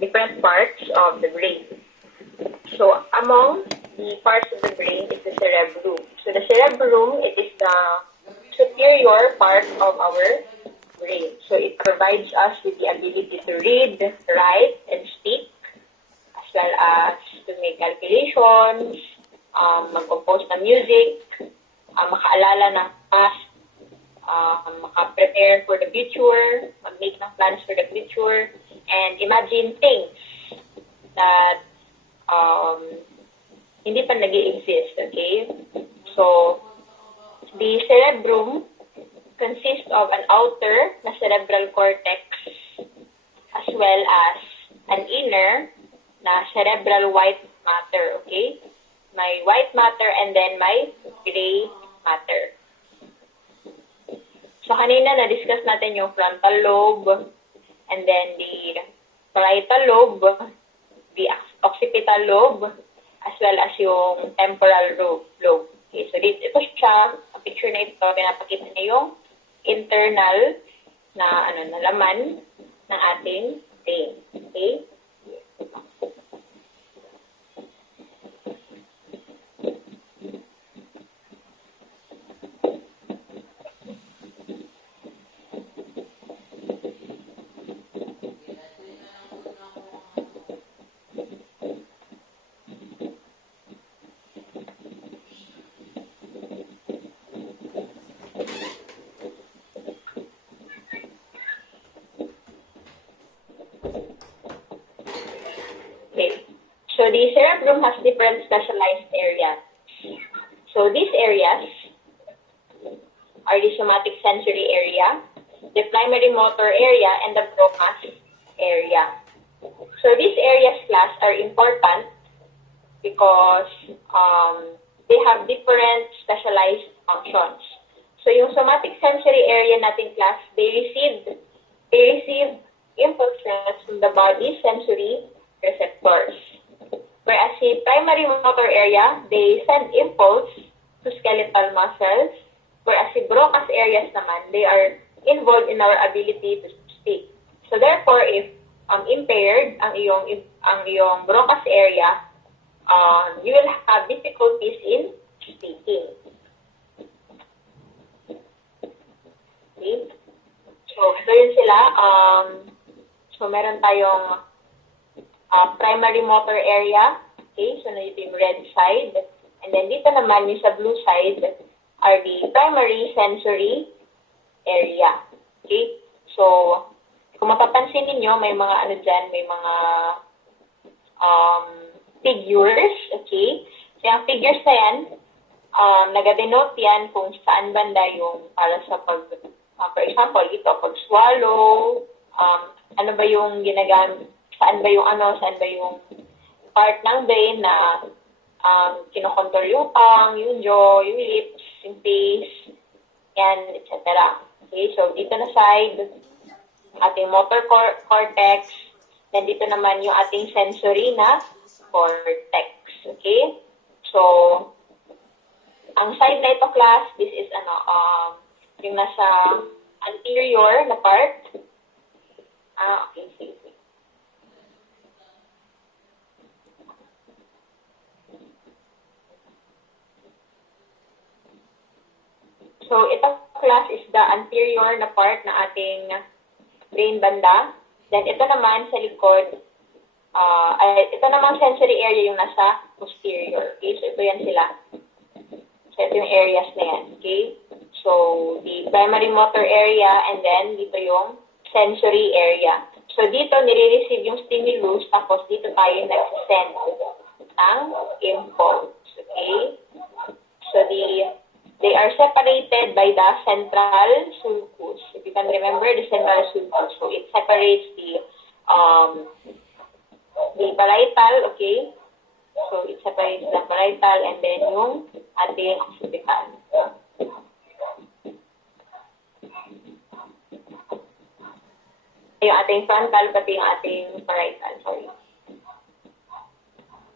different parts of the brain. So among the parts of the brain is the cerebellum. So the cerebellum, it is the superior part of our brain. So it provides us with the ability to read, write, and speak, as well as to make calculations, mag-compose ng music, makaalala ng past, maka-prepare for the future, mag-make ng plans for the future, and imagine things that hindi pa nag-i-exist, okay? So, the cerebrum consists of an outer na cerebral cortex as well as an inner na cerebral white matter, okay? May white matter and then may gray matter. So, kanina na-discuss natin yung frontal lobe and then the parietal lobe, the occipital lobe, as well as yung temporal lobe. Okay, so ito siya, ang picture na ito, pinapakita niya yung internal na laman ng ating brain. Okay? So the cerebrum has different specialized areas. So these areas are the somatic sensory area, the primary motor area, and the Broca's area. So these areas, class, are important because they have different specialized functions. So yung somatic sensory area natin, class, they receive impulses from the body's sensory receptors. Whereas the primary motor area, they send impulse to skeletal muscles. Whereas the Broca's areas naman, they are involved in our ability to speak. So therefore, if impaired ang iyong Broca's area, you will have difficulties in speaking. Okay? So ito yun sila. So meron tayong primary motor area, okay, so ito yung red side, and then dito naman yung sa blue side are the primary sensory area, okay. So, kung mapapansin niyo may mga may mga figures, okay. So, yung figures na yan, nag-denote yan kung saan banda yung para sa for example, ito, pag swallow, ano ba yung ginagamit, saan ba yung part ng brain na kinokontrol yung tongue, yung jaw, yung lips, yung face, yan, etc. Okay, so dito na side, ating motor cortex, then dito naman yung ating sensory na cortex. Okay? So, ang side na ito, class, this is yung nasa anterior na part. Okay, sige. So, itong class is the anterior na part na ating brain banda. Then, ito naman sa likod, ito naman sensory area yung nasa posterior. Okay? So, ito yan sila. So, ito yung areas na yan. Okay? So, the primary motor area and then dito yung sensory area. So, dito nire-receive yung stimulus tapos dito tayo nag-send ang impulse. Okay? So, they are separated by the central sulcus. If you can remember the central sulcus, so it separates the parietal, okay? So it separates the parietal and then yung ating occipital. Yung ating frontal pati yung ating parietal, sorry.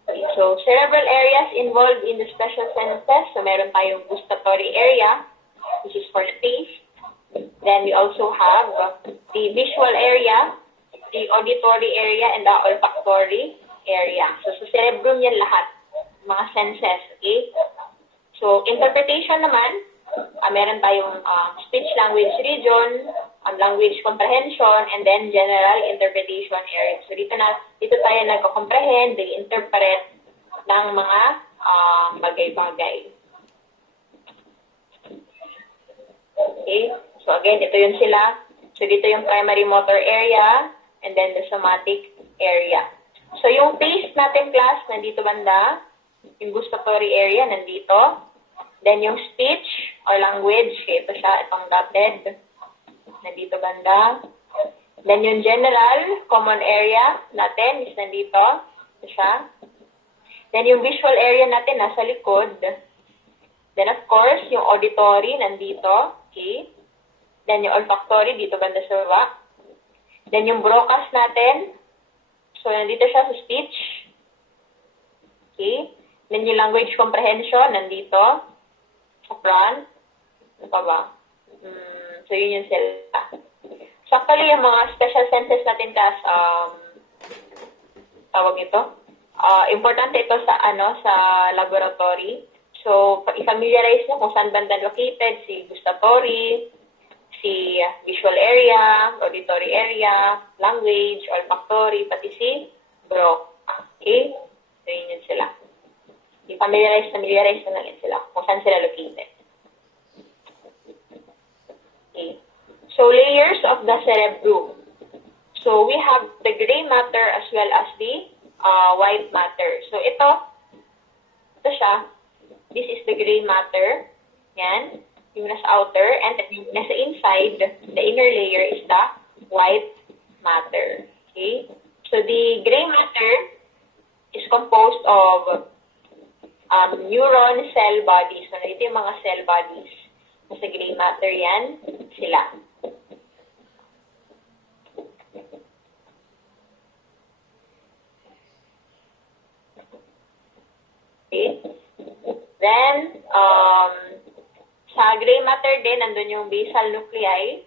Okay, so, cerebral areas involved in the special senses. So, meron tayong gustatory area, which is for taste. Then, we also have the visual area, the auditory area, and the olfactory area. So, sa cerebrum yan lahat, mga senses, okay? So, interpretation naman, meron tayong speech language region, language comprehension, and then general interpretation area. So, dito tayo nagko-comprehend, interpret ng mga bagay-bagay. Okay? So, again, ito yun sila. So, dito yung primary motor area, and then the somatic area. So, yung taste natin, class, nandito banda. Yung gustatory area, nandito. Then, yung speech or language, ito siya, itong dotted. Nandito banda. Then, yung general, common area natin is nandito. Ito siya. Then, yung visual area natin, nasa likod. Then, of course, yung auditory, nandito. Okay. Then, yung olfactory, dito banda sa baba. Then, yung broadcast natin. So, nandito siya sa speech. Okay. Then, yung language comprehension, nandito. Sa front. Ano pa ba? So, yun yung sila. So, actually, yung mga special senses natin, class, tawag ito. Importante ito sa laboratory. So, i-familiarize mo kung saan banda located, si gustatory, si visual area, auditory area, language, olfactory, pati si broca. Okay? So, yun sila. I-familiarize na lang yun sila kung saan sila located. Okay. So, layers of the cerebrum. So, we have the gray matter as well as the white matter. So, ito siya. This is the gray matter. Yan. Yung nasa outer. And yung nasa inside, the inner layer is the white matter. Okay? So, the gray matter is composed of neuron cell bodies. So, ito yung mga cell bodies. Nasa gray matter yan, sila. Okay? Then, sa gray matter din, nandun yung basal nuclei,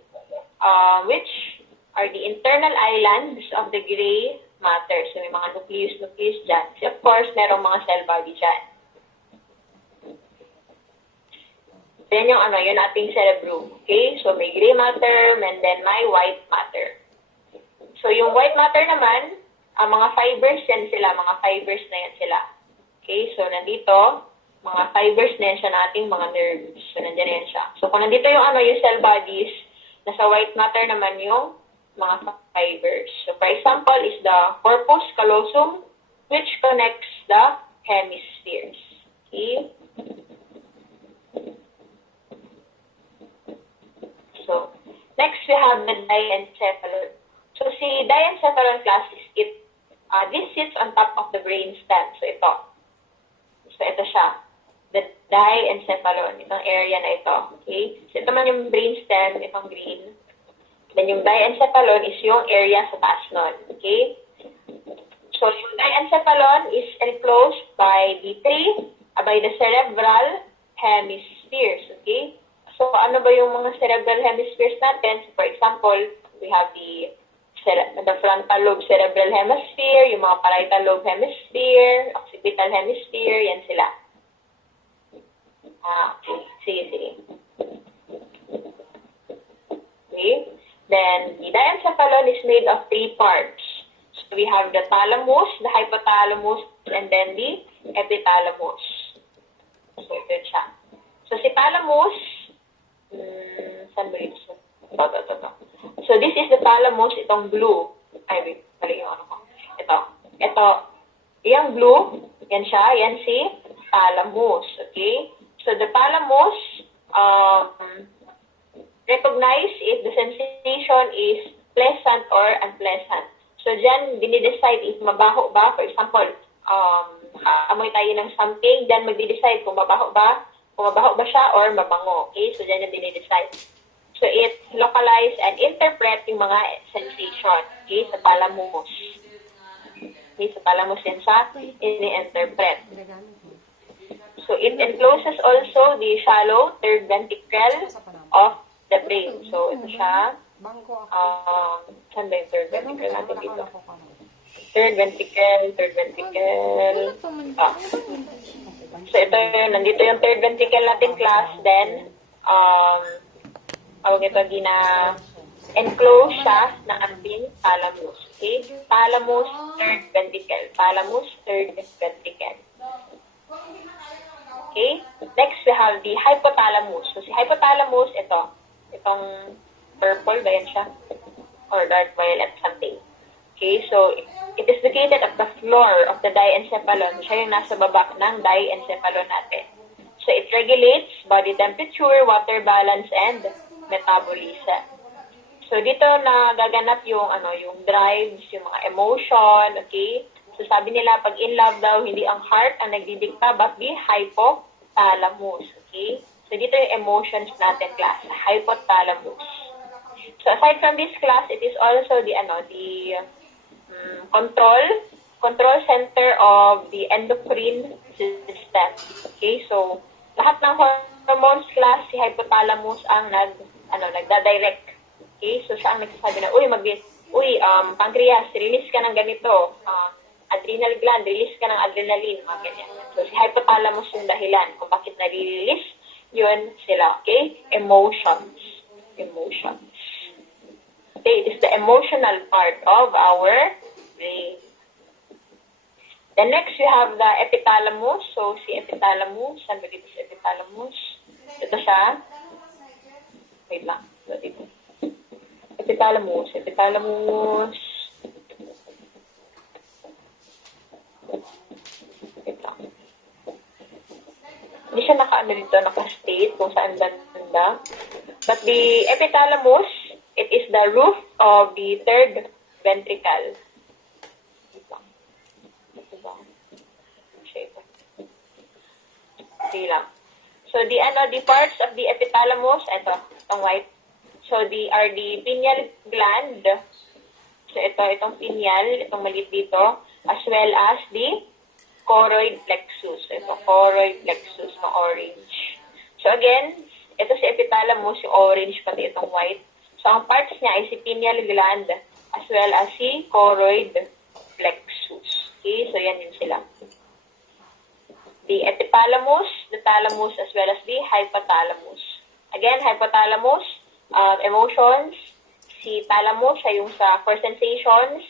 which are the internal islands of the gray matter. So, may mga nucleus dyan. So, of course, merong mga cell body dyan. Then, yung yun ating cerebrum. Okay? So, may gray matter, and then may white matter. So, yung white matter naman, mga fibers yan sila. Mga fibers na yan sila. Okay? So, nandito, mga fibers na yan siya na ating mga nerves. So, nandiyan na yan siya. So, kung nandito yung yung cell bodies, nasa white matter naman yung mga fibers. So, for example, is the corpus callosum, which connects the hemispheres. Okay? So, next we have the diencephalon. So, si diencephalon class is this sits on top of the brainstem. So, ito. So, ito siya. The diencephalon, itong area na ito. Okay? So, ito man yung brainstem, itong green. Then, yung diencephalon is yung area sa taas nun. Okay? So, yung diencephalon is enclosed by the cerebral hemispheres. Okay? So, ano ba yung mga cerebral hemispheres natin? So, for example, we have the frontal lobe cerebral hemisphere, yung mga parietal lobe hemisphere, occipital hemisphere, yan sila. Okay. Sige. Okay. Then, the diencephalon is made of 3 parts. So, we have the thalamus, the hypothalamus, and then the epithalamus. So, ito siya. So, si thalamus, saan ba ito? Ito. So, this is the thalamus, itong blue. Ay, wait, mali yung ko. Ito. Yung blue, yan siya, yan si thalamus. Okay? So, the thalamus, recognize if the sensation is pleasant or unpleasant. So, dyan, dinidecide if mabaho ba. For example, amoy tayo ng something, dyan magdidecide kung mabaho ba siya or mabango. Okay? So, dyan yung dinidecide. So, it localize and interpret yung mga sensation. Okay? Sa thalamus. Okay? Sa thalamus yan siya, ini-interpret. So, it encloses also the shallow third ventricle of the brain. So, ito siya. Bangko ako. Saan ba yung third Ganun ventricle ka, natin dito? nakakala ko ka na. Third ventricle. So, ito yun. Nandito yung third ventricle natin, class. Then, tawag ito, enclose siya ng ating thalamus. Okay? Thalamus, third ventricle. Thalamus, third ventricle. Okay? Next, we have the hypothalamus. So, si hypothalamus, itong purple ba yan siya? Or dark violet, something. Okay, so it is located at the floor of the diencephalon. Siya yung nasa baba ng diencephalon natin. So it regulates body temperature, water balance, and metabolism. So dito na gaganap yung drives, yung mga emotion, okay? So sabi nila pag in love daw hindi ang heart ang nagdidikta but the hypothalamus, okay? So dito yung emotions natin, class, hypothalamus. So aside from this class, it is also the control center of the endocrine system. Okay, so lahat ng hormones, class, si hypothalamus ang nagda-direct. Okay, so siya ang nagsasabi na, pancreas, release ka ng ganito. Adrenal gland, release ka ng adrenaline, mga ganyan. So si hypothalamus yung dahilan kung bakit nare-release yun sila. Okay, emotions. Okay, it is the emotional part of our brain. Then next, we have the epithalamus. So, si epithalamus, saan ba dito si epithalamus? Ito siya. Wait lang. Dito. Epithalamus. Wait lang. Hindi siya naka-state kung saan banda. But the epithalamus, it is the roof of the third ventricle. Okay lang. So the parts of the epithalamus, itong white. So are the pineal gland. So itong pineal, itong maliit dito, as well as the choroid plexus. So ito choroid plexus na orange. So again, ito si epithalamus, yung orange pati itong white. So, ang parts niya ay si pineal gland as well as si choroid plexus. Okay, so yan yun sila. The epithalamus, the thalamus, as well as the hypothalamus. Again, hypothalamus, emotions. Si thalamus, siya yung for sensations.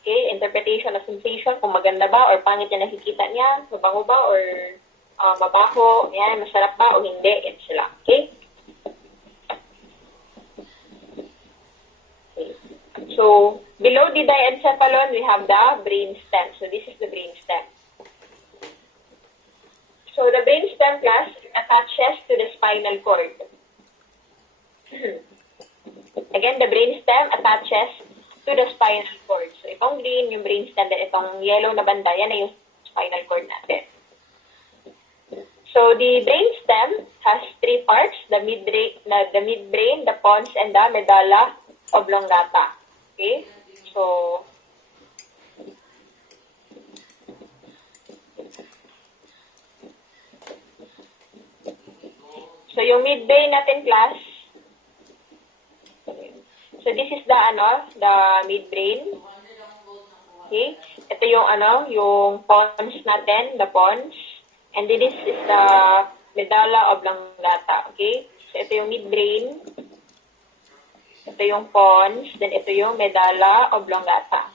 Okay, interpretation of sensation, kung maganda ba or pangit niya nakikita niya, mabango ba or mabaho, yan, masarap ba o hindi, yan sila. Okay? So, below the diencephalon, we have the brainstem. So, this is the brainstem. So, the brainstem, class, attaches to the spinal cord. Again, the brainstem attaches to the spinal cord. So, itong green, yung brainstem, then itong yellow na banda, yan ay yung spinal cord natin. So, the brainstem has three parts, the midbrain, the pons, and the medulla oblongata. Okay? So, yung midbrain natin, class. So, this is the midbrain. Okay? Ito yung yung pons natin, the pons. And then this is the medulla oblongata. Okay? So, ito yung midbrain. Ito yung pons, then ito yung medulla oblongata.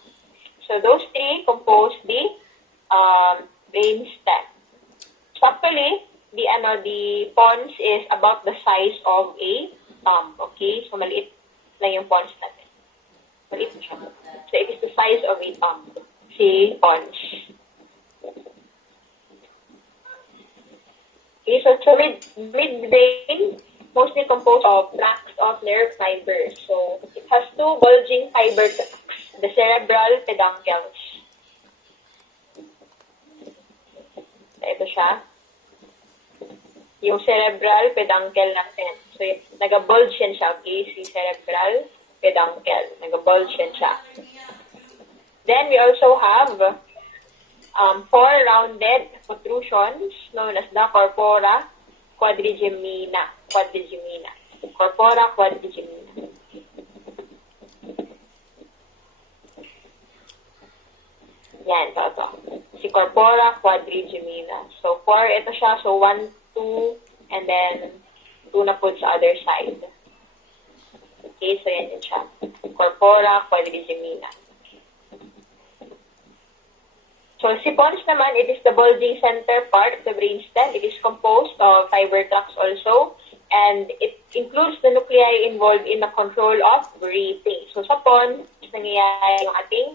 So, those three compose the brainstem. So, actually, the pons is about the size of a thumb. Okay? So, maliit lang yung pons natin. Maliit siya. So, it is the size of a thumb. Si pons. Okay, so midbrain mostly composed of tracts of nerve fibers. So, it has two bulging fiber tracts, the cerebral peduncles. Ito siya. Yung cerebral peduncle natin. So, nag-bulge yan siya, okay? Si cerebral peduncle. Nag-bulge yan siya. Then, we also have four rounded protrusions known as the corpora quadrigemina. Corpora quadrigemina. Yan, ito. Si corpora quadrigemina. So, 4 ito siya. So, 1, 2, and then 2 na po sa other side. Okay, so yan yun siya. Corpora quadrigemina. So, si pons naman, it is the bulging center part of the brainstem. It is composed of fiber tracts also, and it includes the nuclei involved in the control of breathing. So, sa pons, nangyayari yung ating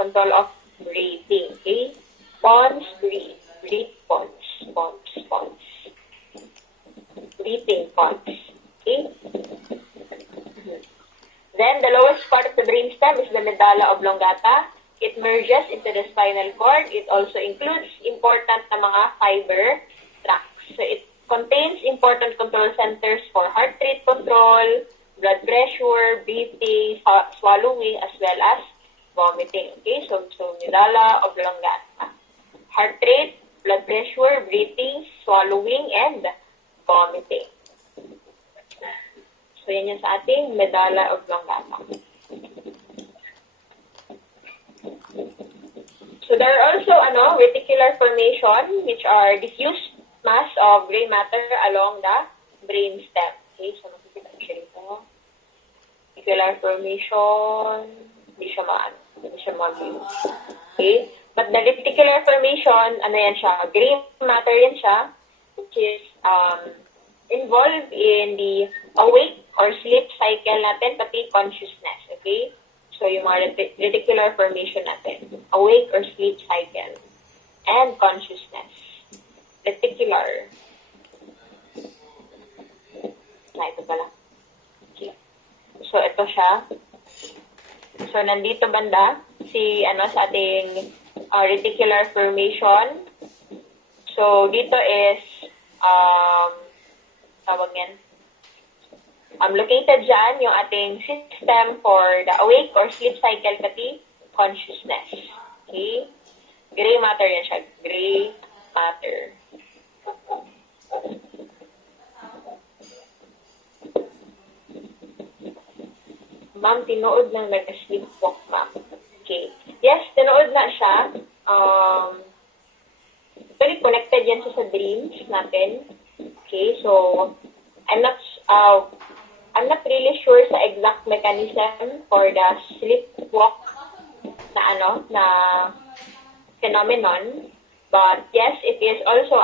control of breathing. Okay? Pons, breathe. Breathe, pons. Pons, pons. Breathing, pons. Okay? Then, the lowest part of the brainstem is the medulla oblongata. It merges into the spinal cord. It also includes important na mga fiber tracts. So, it contains important control centers for heart rate control, blood pressure, breathing, swallowing, as well as vomiting. Okay, so medulla oblongata. Heart rate, blood pressure, breathing, swallowing, and vomiting. So, yan yung sa ating medulla oblongata. So, there are also reticular formation, which are diffuse mass of gray matter along the brainstem. Okay, so makikita ko siya dito. Reticular formation, hindi siya ma-view. Okay, but the reticular formation, yan siya, gray matter yan siya, which is involved in the awake or sleep cycle natin, pati consciousness. Okay, so yung mga reticular formation natin, awake or sleep cycle, and consciousness. Reticular. Ito pala. Okay. So, ito siya. So, nandito banda, sa ating reticular formation. So, dito is, tawag yan, located dyan yung ating system for the awake or sleep cycle pati consciousness. Okay? Gray matter yan siya. Gray matter. Ma'am, tinuod ng nag-sleepwalk, ma'am. Okay. Yes, tinuod na siya. Actually, connected yan sa dreams natin. Okay, so, I'm not really sure sa exact mechanism for the sleepwalk na phenomenon, but yes, it is also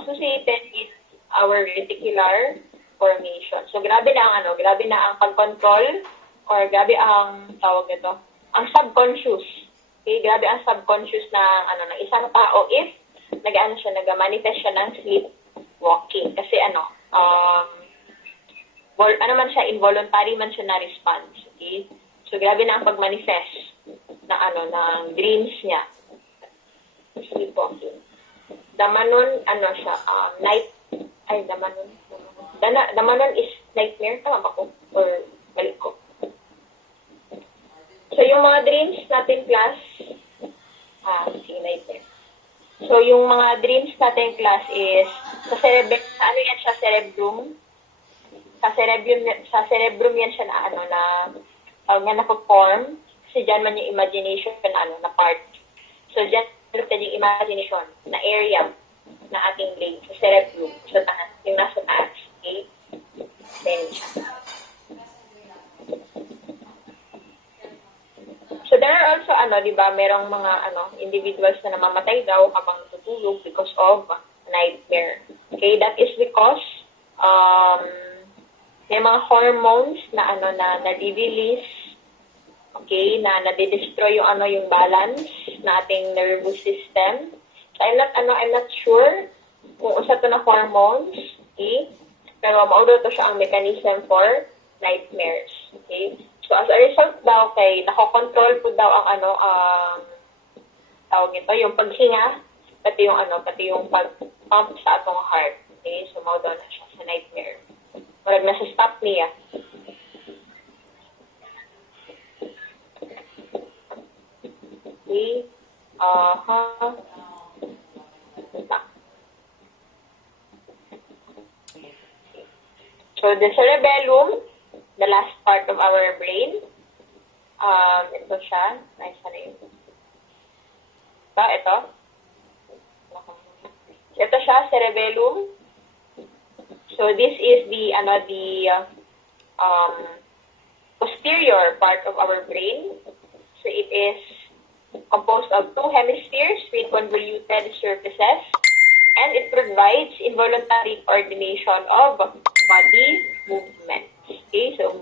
associated with our reticular formation. So grabe na ang pag-control, or grabe ang tawag nito, ang subconscious. Okay, grabe ang subconscious ng isang tao if nag-manifest siya ng sleepwalking. Kasi man siya, involuntary man siya na response. Okay? So, grabe na ang pag-manifest ng dreams niya. Sleepwalking. Damanon, Damanon is nightmare. Tama ba ko? Or balik ko? So, yung mga dreams natin, class, nightmare. So, yung mga dreams natin, class, is, sa cerebrum, sa cerebrum yan siya na-perform, kasi dyan man yung imagination na part. So, dyan yung imagination na area na ating brain, sa cerebrum, sa taas, yung nasa taas. Okay? Then, so, there are also, merong mga, individuals na namamatay daw habang tutulog because of nightmare. Okay? That is because, may mga hormones na na-release, okay, na nade-destroy yung balance na ating nervous system. So I'm not sure kung usa to na hormones, okay? Pero maudo to siya ang mechanism for nightmares, okay? So as a result daw kay nakokontrol po daw ang tawag nito, yung paghinga, pati yung pag-pump sa atong heart, okay? So maudo na siya sa nightmare. Parang nasa stop niya. Okay. So, the cerebellum, the last part of our brain, ito siya. Nice na yun. Ito. Ito siya, cerebellum. So this is the posterior part of our brain. So it is composed of two hemispheres with convoluted surfaces, and it provides involuntary coordination of body movements. Okay, so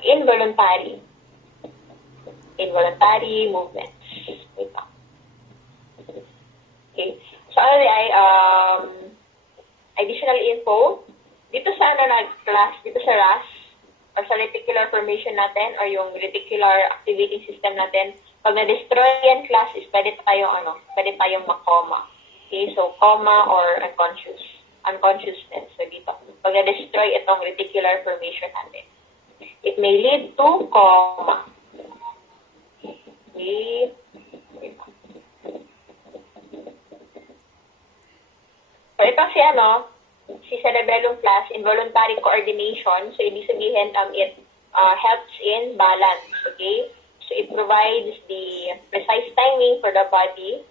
involuntary movements. Wait lang. Okay, so additional info dito sa class dito sa RAS or sa reticular formation natin or yung reticular activating system natin. Pag na-destroy yan class is pwede tayong makoma. Okay, so coma or unconsciousness. So dito, pag na-destroy itong reticular formation natin, it may lead to coma. Okay. So ito si cerebellum class, involuntary coordination. So ibig sabihin, it helps in balance. Okay. So, it provides the precise timing for the body.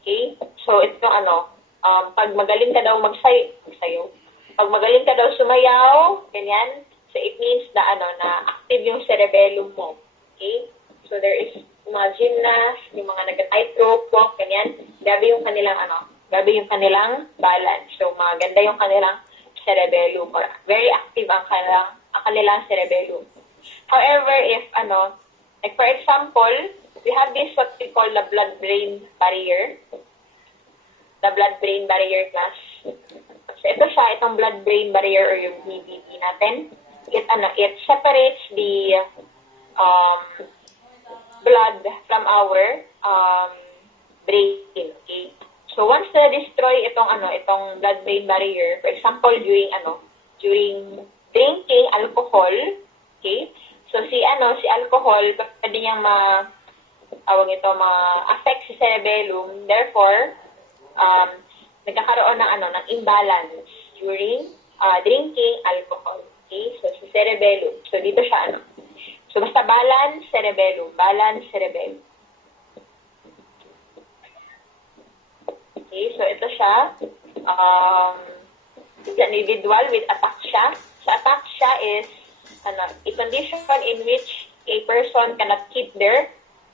Okay? So, ito pag magaling ka daw pag magaling ka daw sumayaw, ganyan, so it means na active yung cerebellum mo. Okay? So, there is mga gymnast, yung mga nag-tightrope walk, ganyan, grabe yung kanilang balance. So, maganda yung kanilang cerebellum or very active ang kanilang cerebellum. However, if like for example, we have this what we call the blood-brain barrier. The blood-brain barrier class. So ito siya, itong blood-brain barrier or yung BBB natin. It separates the blood from our brain. Okay. So once na destroy itong blood-brain barrier, for example, during drinking alcohol, okay? So si alcohol pwede niyang ma-affect si cerebellum. Therefore, nagkakaroon ng imbalance during drinking alcohol. Okay? So si cerebellum. So dito siya So basta balance cerebellum. Okay, so ito siya. An individual with ataxia. So ataxia is a condition in which a person cannot keep their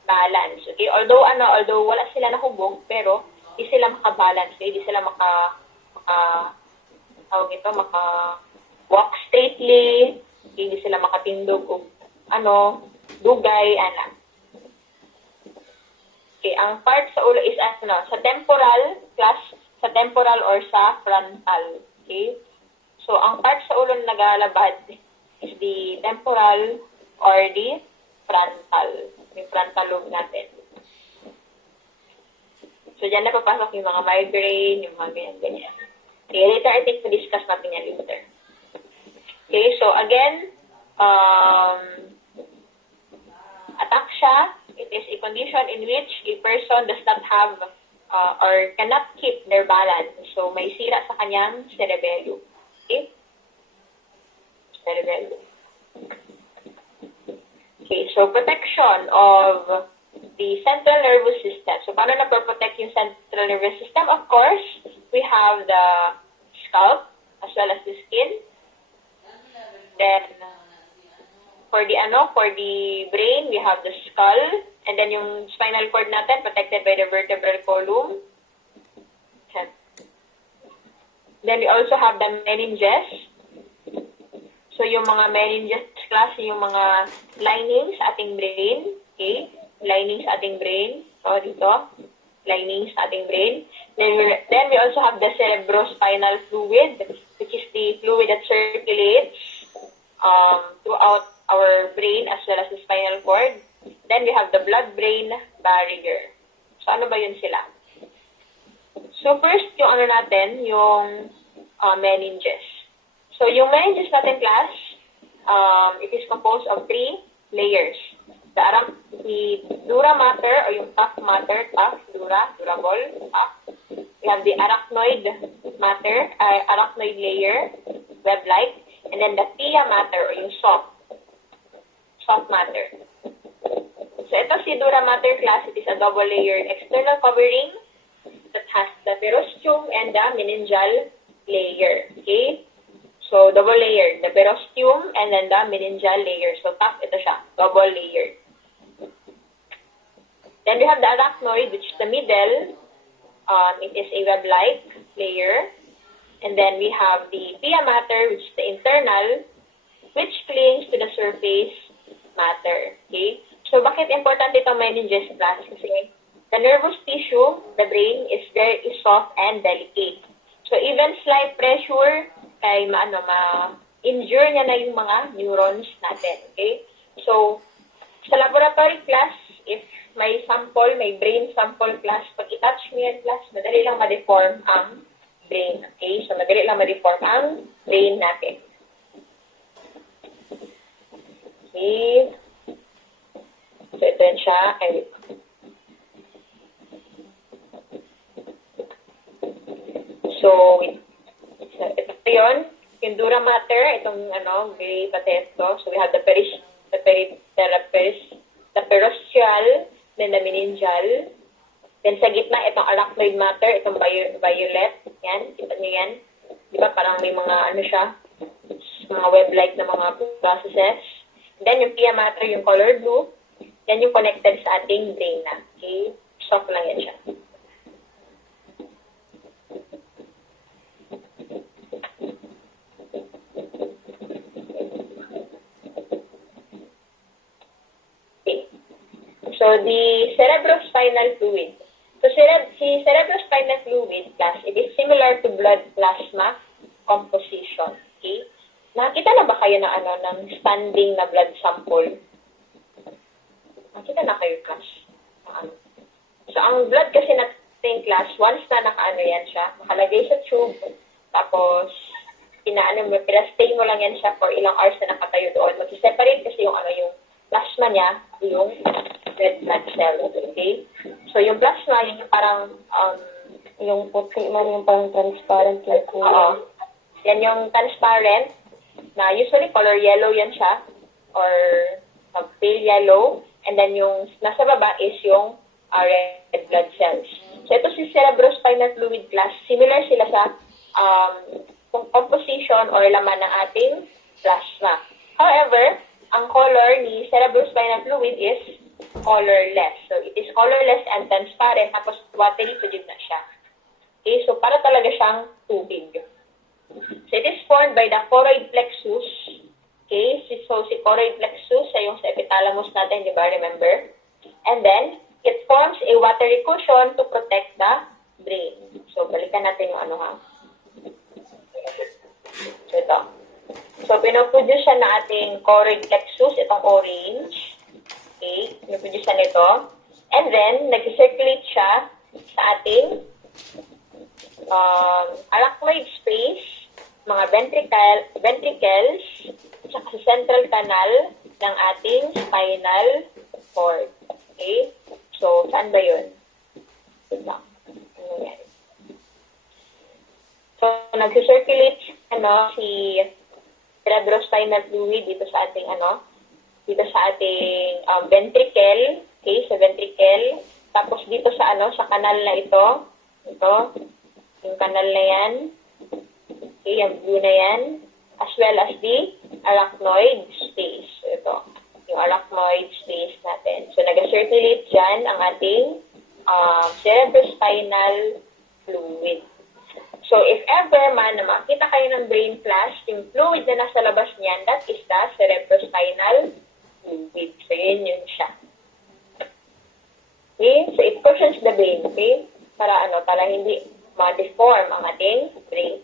balance. Okay? Although wala sila nahubog, pero di sila makabalance. Okay? Di sila walk straightly. Okay? Di sila makatindog o dugay, Okay, ang part sa ulo is sa temporal or sa frontal. Okay? So, ang part sa ulo na nagalabad is the temporal or the frontal. Yung frontal lobe natin. So, dyan na papasok yung mga migraine, yung mga ganyan. Okay, later I think discuss natin yan later. Okay, so again, ataxia, it is a condition in which a person does not have or cannot keep their balance. So, may sira sa kanyang cerebellum. Okay? Cerebellum. Okay, so protection of the central nervous system. So, paano na-protect yung central nervous system? Of course, we have the scalp as well as the skin. Then, for the brain, we have the skull. And then, yung spinal cord natin, protected by the vertebral column. Okay. Then, we also have the meninges. So, yung mga meninges class, yung mga lining sa ating brain. Okay? Lining sa ating brain. So, dito. Lining sa ating brain. Then we also have the cerebrospinal fluid, which is the fluid that circulates throughout our brain as well as the spinal cord. Then we have the blood-brain barrier. So, ano ba yun sila? So, first, yung yung meninges. So, yung meninges natin, class, it is composed of 3 layers. The dura mater or yung tough matter, durable, tough. We have the arachnoid matter, arachnoid layer, web-like, and then the pia matter or yung soft matter. So, ito si dura mater class, it is a double-layered external covering that has the perosteum and the meningeal layer. Okay? So, double-layered. The perosteum and then the meningeal layer. So, top, ito siya. Double-layered. Then we have the arachnoid, which is the middle. It is a web-like layer. And then we have the pia mater, which is the internal, which clings to the surface matter. Okay? So, bakit important itong meninges class? Kasi the nervous tissue, the brain, is very soft and delicate. So, even slight pressure, kay ma-injure niya na yung mga neurons natin. Okay? So, sa laboratory class, if may sample, may brain sample class, pag i-touch mo yan class, madali lang ma-deform ang brain. Okay? So, madali lang ma-deform ang brain natin. Okay? So, ito yan siya. So, ito yun. Yung dura mater, itong gray patesto. So, we have the perosteal, then the meningeal. Then, sa gitna, itong arachnoid mater, itong violet. Yan, kita nyo yan. Di ba, parang may mga, mga web-like na mga processes. Then, yung pia mater, yung color blue. Yan yung connected sa ating brain na. Okay? Soft lang yan siya. Okay. So, the cerebrospinal fluid. So, si cerebrospinal fluid class, it is similar to blood plasma composition. Okay? Nakita na ba kayo ng standing na blood sample? Nakita na kayo, class. So, ang blood kasi natin, class, once na yan siya, nakalagay sa tube, tapos, pinastay mo lang yan siya for ilang hours na nakatayo doon. Mag-separate kasi yung plasma niya, yung red blood cell. Okay? So, yung plasma, yun yung parang, yung puti man, yung parang transparent like yan yung transparent, na usually color yellow yan siya, or pale yellow. And then yung nasa baba is yung red blood cells. So ito si cerebrospinal fluid class. Similar sila sa composition or laman ng ating plasma. However, ang color ni cerebrospinal fluid is colorless. So it is colorless and transparent. Tapos watery to na siya. Okay, so para talaga siyang tubig. So it is formed by the choroid plexus. Okay, so si choroid plexus ay yung sa epithalamus natin, di ba? Remember? And then, it forms a watery cushion to protect the brain. So, balikan natin yung So, ito. So, pinoproduce siya na ating choroid plexus, itong orange. Okay, pinoproduce siya nito. And then, nag-circulate siya sa ating arachnoid space, mga ventricles, sa central canal ng ating spinal cord. Okay? So, saan ba yun? So, nag-circulate si cerebrospinal fluid dito sa ating ventricle, okay, sa ventricle. Tapos dito sa sa canal na ito, yung canal na yan, okay, yung blue na yan, as well as the arachnoid space. So, ito, yung arachnoid space natin. So, nag-circulate dyan ang ating cerebrospinal fluid. So, if ever man na makita kayo ng brain flash, yung fluid na nasa labas niyan, that is the cerebrospinal fluid. So, yun siya. Okay? So, it cushions the brain. Okay? Para hindi ma-deform ang ating brain.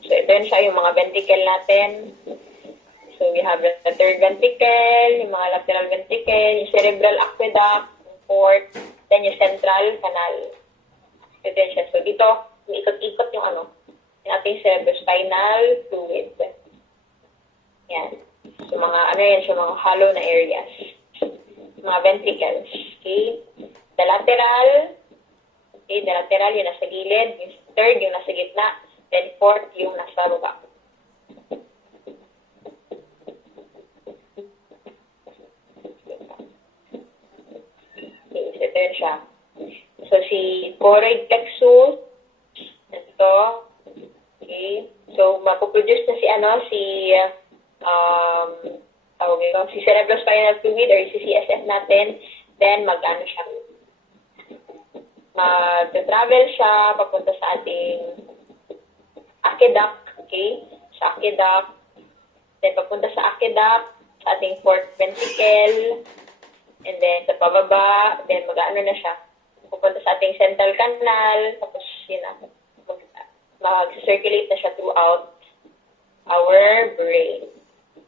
So, ito yun siya, yung mga ventricle natin. So, we have the third ventricle, yung mga lateral ventricle, yung cerebral aqueduct, yung fourth, then yung central canal. Ito yun siya. So, dito, ikot-ikot yung yung ating cerebrospinal fluid. Yan. So, mga hollow na areas. Mga ventricles. Okay? The lateral, okay, the lateral, yung nasa gilid, yung third, yung nasa gitna, then fourth, yung nasa baba. siya. So, si choroid plexus, ito, okay. So, mapoproduce na si cerebrospinal fluid or si CSF natin. Then, mag-travel siya papunta sa ating aqueduct, okay? Sa aqueduct. Then, papunta sa aqueduct, sa ating fourth ventricle. And then, sa pababa, then na siya. Pupunta sa ating central canal. Tapos, mag-circulate na siya throughout our brain.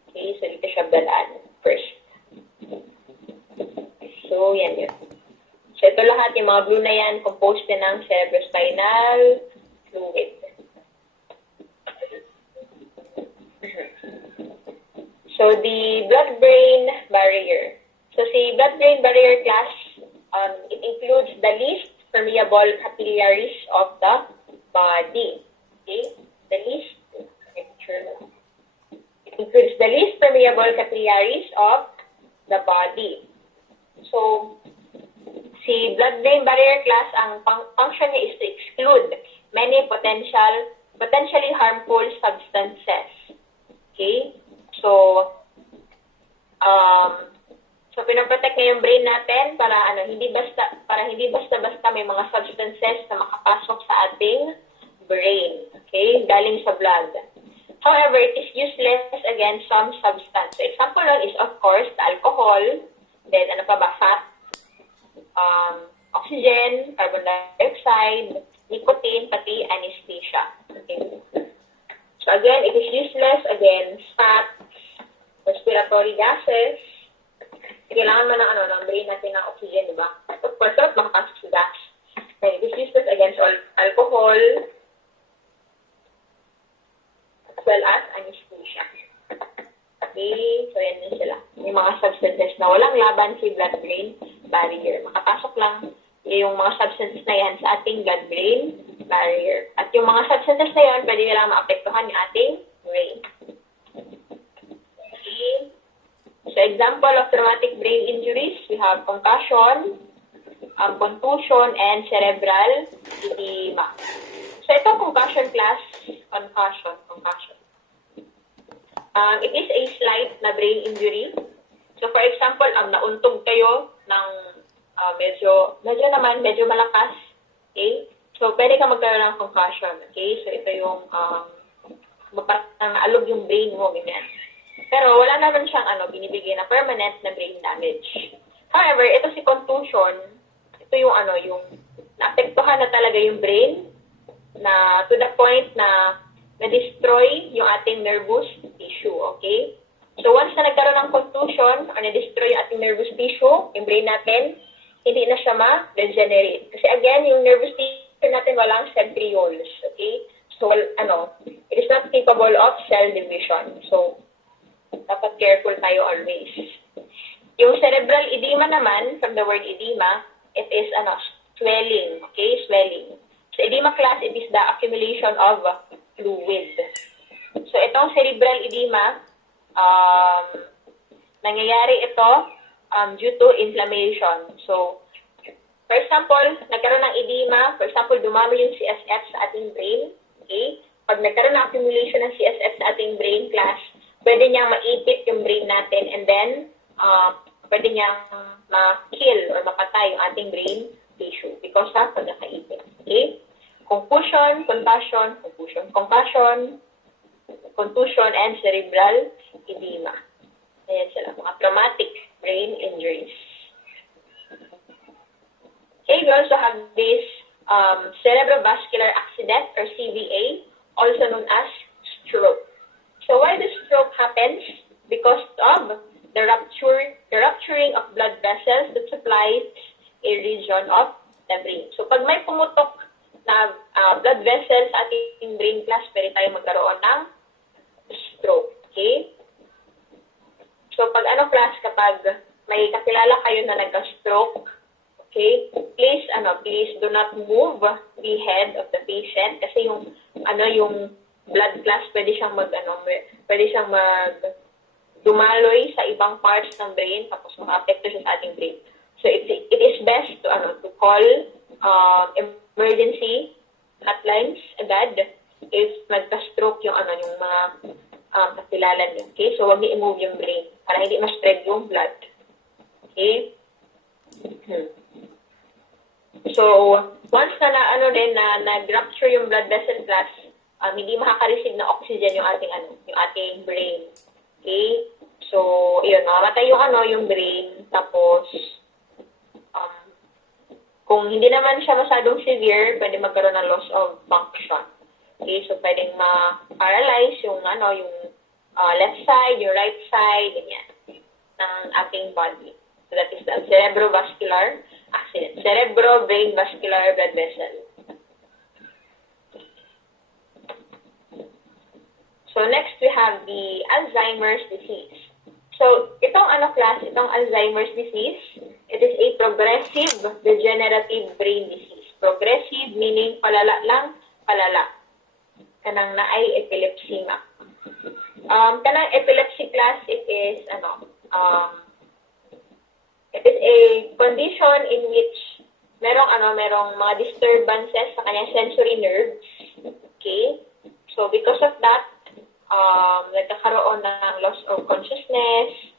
Okay, so dito siya dadaan first. So, yan yun. So, ito lahat, yung mga blue na yan, composed din ng cerebrospinal fluid. So, the blood-brain barrier. So, si blood-brain barrier class, it includes the least permeable capillaries of the body. Okay? The least, it includes the least permeable capillaries of the body. So, si blood-brain barrier class, ang function niya is to exclude many potentially harmful substances. Okay? So, pinoprotect niya yung brain natin para hindi basta may mga substances na makapasok sa ating brain. Okay? Galing sa blood. However, it is useless against some substance. So, example lang is, of course, the alcohol, then fat, oxygen, carbon dioxide, nicotine, pati anesthesia. Okay? So, again, it is useless against fat, respiratory gases. Kailangan man ng brain natin ng oxygen, di ba? Of course, makapasok sa gas. And it is useless against alcohol, as well as anesthesia. Okay, so yan din sila. Yung mga substances na walang laban sa blood-brain barrier. Makapasok lang yung mga substances na yan sa ating blood-brain barrier. At yung mga substances na yan, pwede nilang maapektuhan yung ating brain. Okay. So, example of traumatic brain injuries, we have concussion, contusion, and cerebral edema. So, ito concussion class, concussion. It is a slight na brain injury. So, for example, nauntog kayo ng medyo malakas. Okay? So, pwede ka magkaroon ng concussion. Okay? So, ito yung parang naalog yung brain mo, ganyan. Pero wala naman siyang binibigay na permanent na brain damage. However, ito si contusion, ito yung yung naapektuhan na talaga yung brain na to the point na na-destroy yung ating nervous tissue, okay? So, once na nagkaroon ng contusion or na-destroy yung ating nervous tissue, yung brain natin, hindi na siya ma-regenerate. Kasi again, yung nervous tissue natin walang centrioles, okay? So, it is not capable of cell division. So, dapat careful tayo always. Yung cerebral edema naman, from the word edema, it is swelling, okay? Swelling. So, edema class, it is the accumulation of fluid. So, itong cerebral edema, nangyayari ito due to inflammation. So, for example, nagkaroon ng edema, for example, dumami yung CSF sa ating brain, okay? Pag nagkaroon ng accumulation ng CSF sa ating brain class, pwede niyang maipit yung brain natin and then pwede niyang ma-kill or mapatay yung ating brain tissue because sa pagkakaipit. Okay? Concussion, contusion, and cerebral edema. Ayan sila, mga traumatic brain injuries. Okay, we also have this cerebrovascular accident or CVA, also known as stroke. So why the stroke happens? Because of the rupturing of blood vessels that supplies a region of the brain. So pag may pumutok na blood vessels sa ating brain class, pwede tayo magkaroon ng stroke. Okay? So pag class, kapag may kakilala kayo na nagka-stroke, okay, please do not move the head of the patient kasi yung blood class pwede siyang dumaloy sa ibang parts ng brain tapos maka-apekto siya sa ating brain. So it is best to call emergency hotlines agad if magka-stroke yung yung mga kakilala niyo. Okay? So wag niyo i-move yung brain para hindi ma-spread yung blood. Okay? So once na nag-rupture yung blood vessel class, hindi makaka-receive ng oxygen yung ating brain. Okay? So, yun, mamamatay yung brain, tapos, kung hindi naman siya masyadong severe, pwede magkaroon ng loss of function. Okay? So, pwedeng ma-paralyze yung left side, yung right side, ganyan, ng ating body. So, that is the cerebrovascular accident. Cerebro-brain vascular blood vessel. So, next we have the Alzheimer's disease. So, itong Alzheimer's disease, it is a progressive degenerative brain disease. Progressive meaning palala lang, palala. Kanang naay epilepsy nga. Kanang epilepsy class, it is a condition in which merong mga disturbances sa kanyang sensory nerves. Okay? So, because of that, nagkakaroon ng loss of consciousness,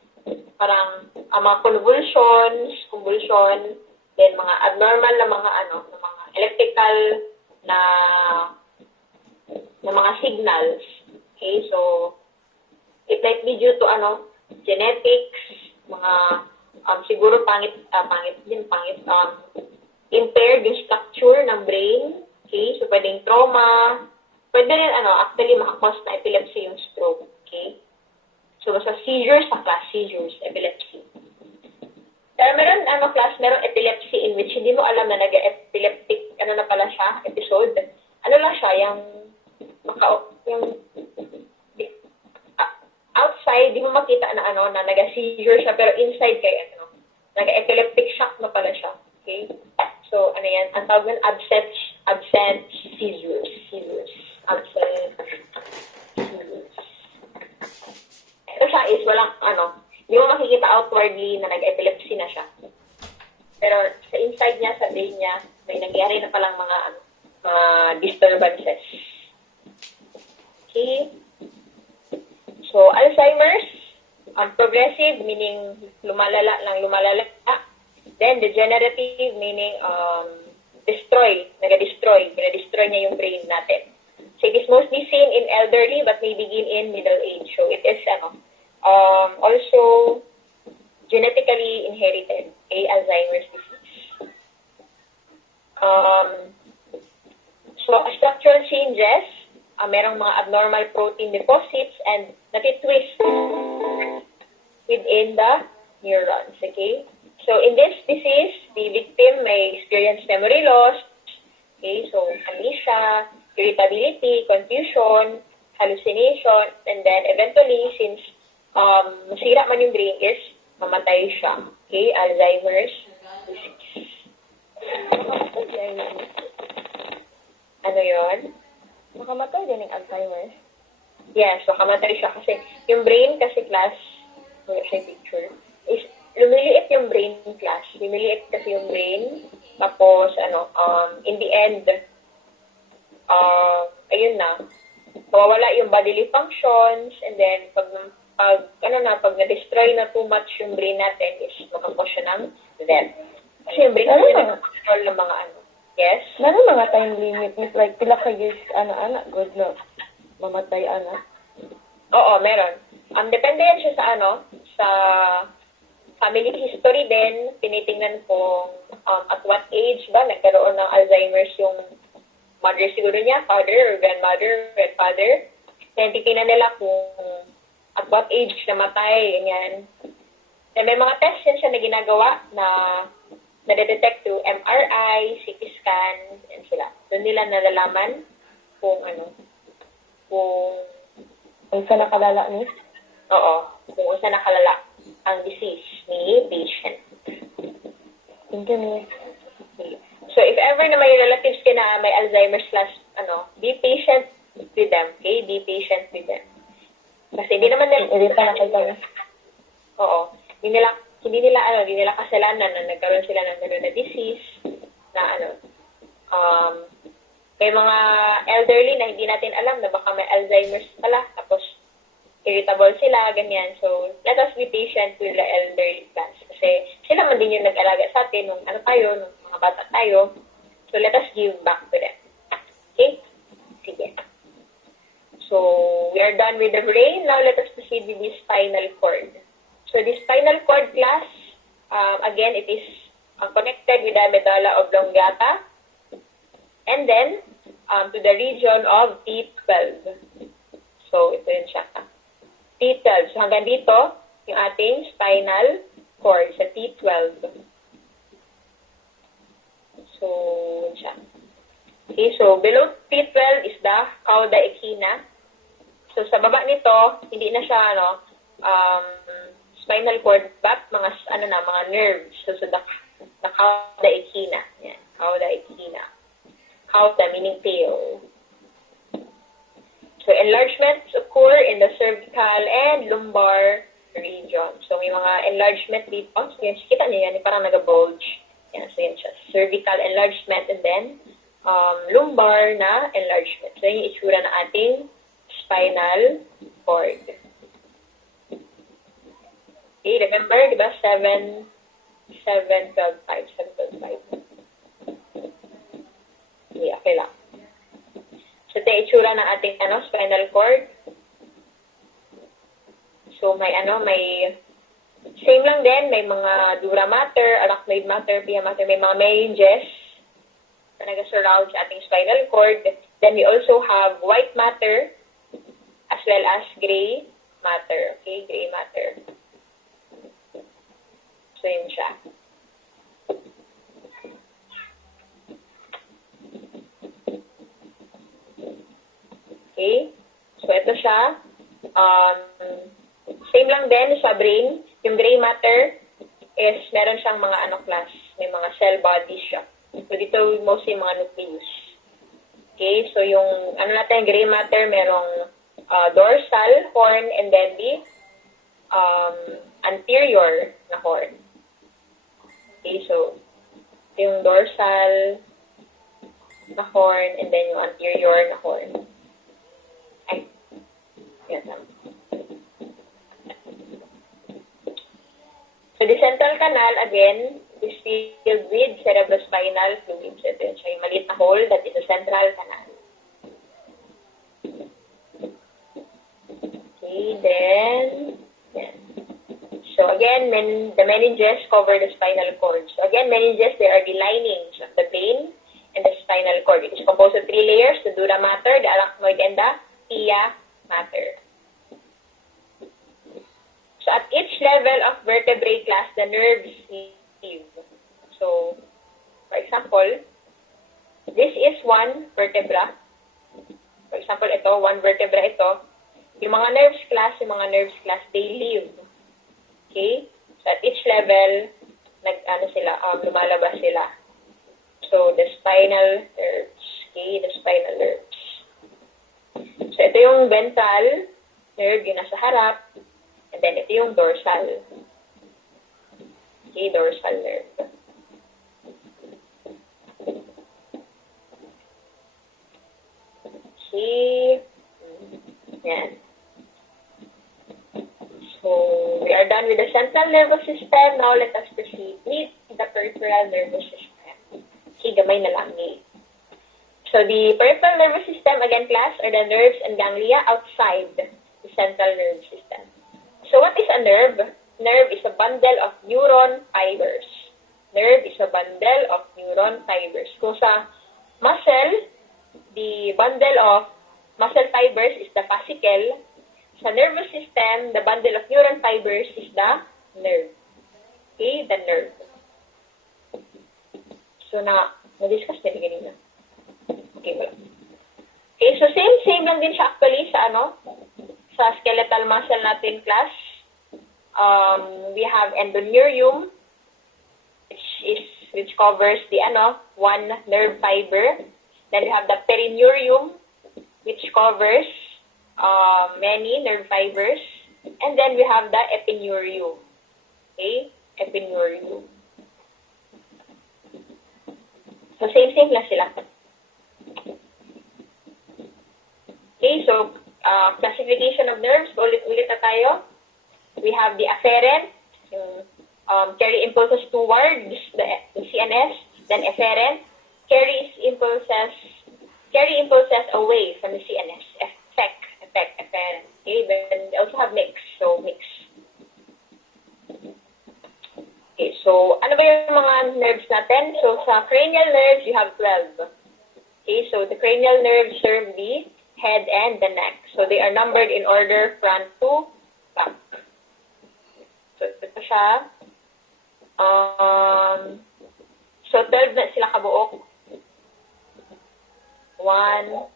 parang mga convulsion, then mga abnormal na mga electrical na mga signals. Okay, so it might be due to genetics, mga siguro impaired yung structure ng brain. Okay, so pwedeng trauma. Pwede rin, actually, makakos na epilepsy yung stroke. Okay? So, sa seizures, seizures, epilepsy. Pero meron, merong epilepsy in which hindi mo alam na nag-epileptic, na pala siya, episode. Lang siya, outside, di mo makita na na nag-seizure siya, pero inside kay, nag-epileptic shock na pala siya. Okay? So, yan, ang tawag ng absent seizures. Absent seizures. Ito siya is walang, hindi mo makikita outwardly na nag-epilepsy na siya. Pero sa inside niya, sa brain niya, may nangyari na palang mga disturbances. Okay? So, Alzheimer's, progressive, meaning lumalala. Then, degenerative, meaning nag-destroy niya yung brain natin. So, it is mostly seen in elderly but may begin in middle age. So, it is also genetically inherited, Alzheimer's disease. So, structural changes, merong mga abnormal protein deposits and natitwist within the neurons, okay? So, in this disease, the victim may experience memory loss, okay? So, amnesia, irritability, confusion, hallucination, and then eventually, since masira man yung brain is, mamatay siya. Okay? Alzheimer's disease. Ano yun? Makamatay din yung Alzheimer's. Yes, makamatay siya kasi yung brain kasi class, wala siya picture, is lumiliit yung brain class. Lumiliit kasi yung brain. Tapos, in the end, ayun na, mawawala yung bodily functions, and then, pag na-destroy na too much yung brain natin, is makakos siya ng death. Kasi yung brain natin nag-control ng mga yes? Meron mga time limit, like, pila ka years, good na mamatay, Oo, meron. Depende yan siya sa family history din, tinitingnan kung at what age ba nagkaroon ng Alzheimer's yung mother siguro niya, father or grandmother, grandfather. Then titingnan nila kung at what age namatay, ganyan. Then may mga tests yan siya na ginagawa na na-detect through MRI, CT scan, and sila. Doon nila nalalaman kung kung saan nakalala ni? Oo, kung saan nakalala ang disease ni patient. Thank you, Miss. So, if ever na may relatives ka na may Alzheimer's be patient with them, okay? Be patient with them. Kasi hindi naman nila... Hindi pa nakita niya. Oo. Hindi nila hindi nila kasalanan na nagkaroon sila ng gano'n na disease, na may mga elderly na hindi natin alam na baka may Alzheimer's pala, tapos irritable sila, ganyan. So, let us be patient with the elderly plants. Kasi sila man din yung nag-alaga sa atin nung nung mga bata tayo. So, let us give back to them. Okay? Sige. So, we are done with the brain. Now, let us proceed with the spinal cord. So, the spinal cord class, again, it is connected with the medulla oblongata. And then, to the region of T12. So, ito yun siya. T12. So, hanggang dito, yung ating spinal cord sa T12. So, yun siya. Okay, so, below T12 is the cauda equina. So, sa baba nito, hindi na siya, spinal cord, but mga, mga nerves. So, the cauda equina. Yan, cauda equina. Cauda meaning tail. So, enlargements occur in the cervical and lumbar region. So, may mga enlargement dito. So, yan, kita niyo yan, parang nag-bulge. Yan, so yan siya. Cervical enlargement and then lumbar na enlargement. So, yan yung itsura na ating spinal cord. Okay, remember, di ba, 7, 12, 5. Okay lang. So, ito yung itsura ng ating spinal cord. So, may same lang din, may mga dura mater, arachnoid mater, pia mater, may mga meninges na nag-surround sa ating spinal cord. Then, we also have white matter as well as gray matter. Okay, gray matter. So, yun siya. Okay? So, ito siya. Same lang din sa brain. Yung gray matter is meron siyang mga class. May mga cell bodies siya. So, dito mostly mga nucleus. Okay? So, yung natin, gray matter, merong dorsal horn and then the anterior na horn. Okay? So, yung dorsal na horn and then yung anterior na horn. So, the central canal, again, is filled with cerebrospinal fluid. So, ito yun siya, yung maliit na hole, that is the central canal. Okay, then, yan. So, again, the meninges cover the spinal cord. So, again, meninges, they are the linings of the brain and the spinal cord. It is composed of 3 layers, the dura mater, the arachnoid, and the pia mater. So, at each level of vertebrae class, the nerves live. So, for example, this is one vertebra. For example, ito, one vertebra ito. Yung mga nerves class, they live. Okay? So, at each level, lumalabas sila. So, the spinal nerves. Okay? The spinal nerves. So, ito yung ventral nerve, yung nasa harap. And then, ito yung dorsal. Okay, dorsal nerve. Okay. Yan. So, we are done with the central nervous system. Now, let us proceed with the peripheral nervous system. Okay, gamay na lang eh. So, the peripheral nervous system, again, class, are the nerves and ganglia outside the central nervous system. So, what is a nerve? Nerve is a bundle of neuron fibers. Nerve is a bundle of neuron fibers. Kung sa muscle, the bundle of muscle fibers is the fascicle. Sa nervous system, the bundle of neuron fibers is the nerve. Okay, the nerve. So, na-discuss niya ganina. Okay, wala. Okay, so same lang din siya actually sa sa skeletal muscle natin class. We have endoneurium, which covers the one nerve fiber. Then we have the perineurium, which covers many nerve fibers. And then we have the epineurium. Okay? epineurium. So, same lang sila. Okay, so, classification of nerves, ulit-ulit na tayo. We have the afferent, carry impulses towards the CNS, then efferent, carry impulses away from the CNS, effect, efferent. Okay, then they also have mix, so mix. Okay, so ano ba yung mga nerves natin? So sa cranial nerves, you have 12. Okay, so the cranial nerves serve the head and the neck. So they are numbered in order front to back. So ito siya. So 12 na sila kabuok. 1,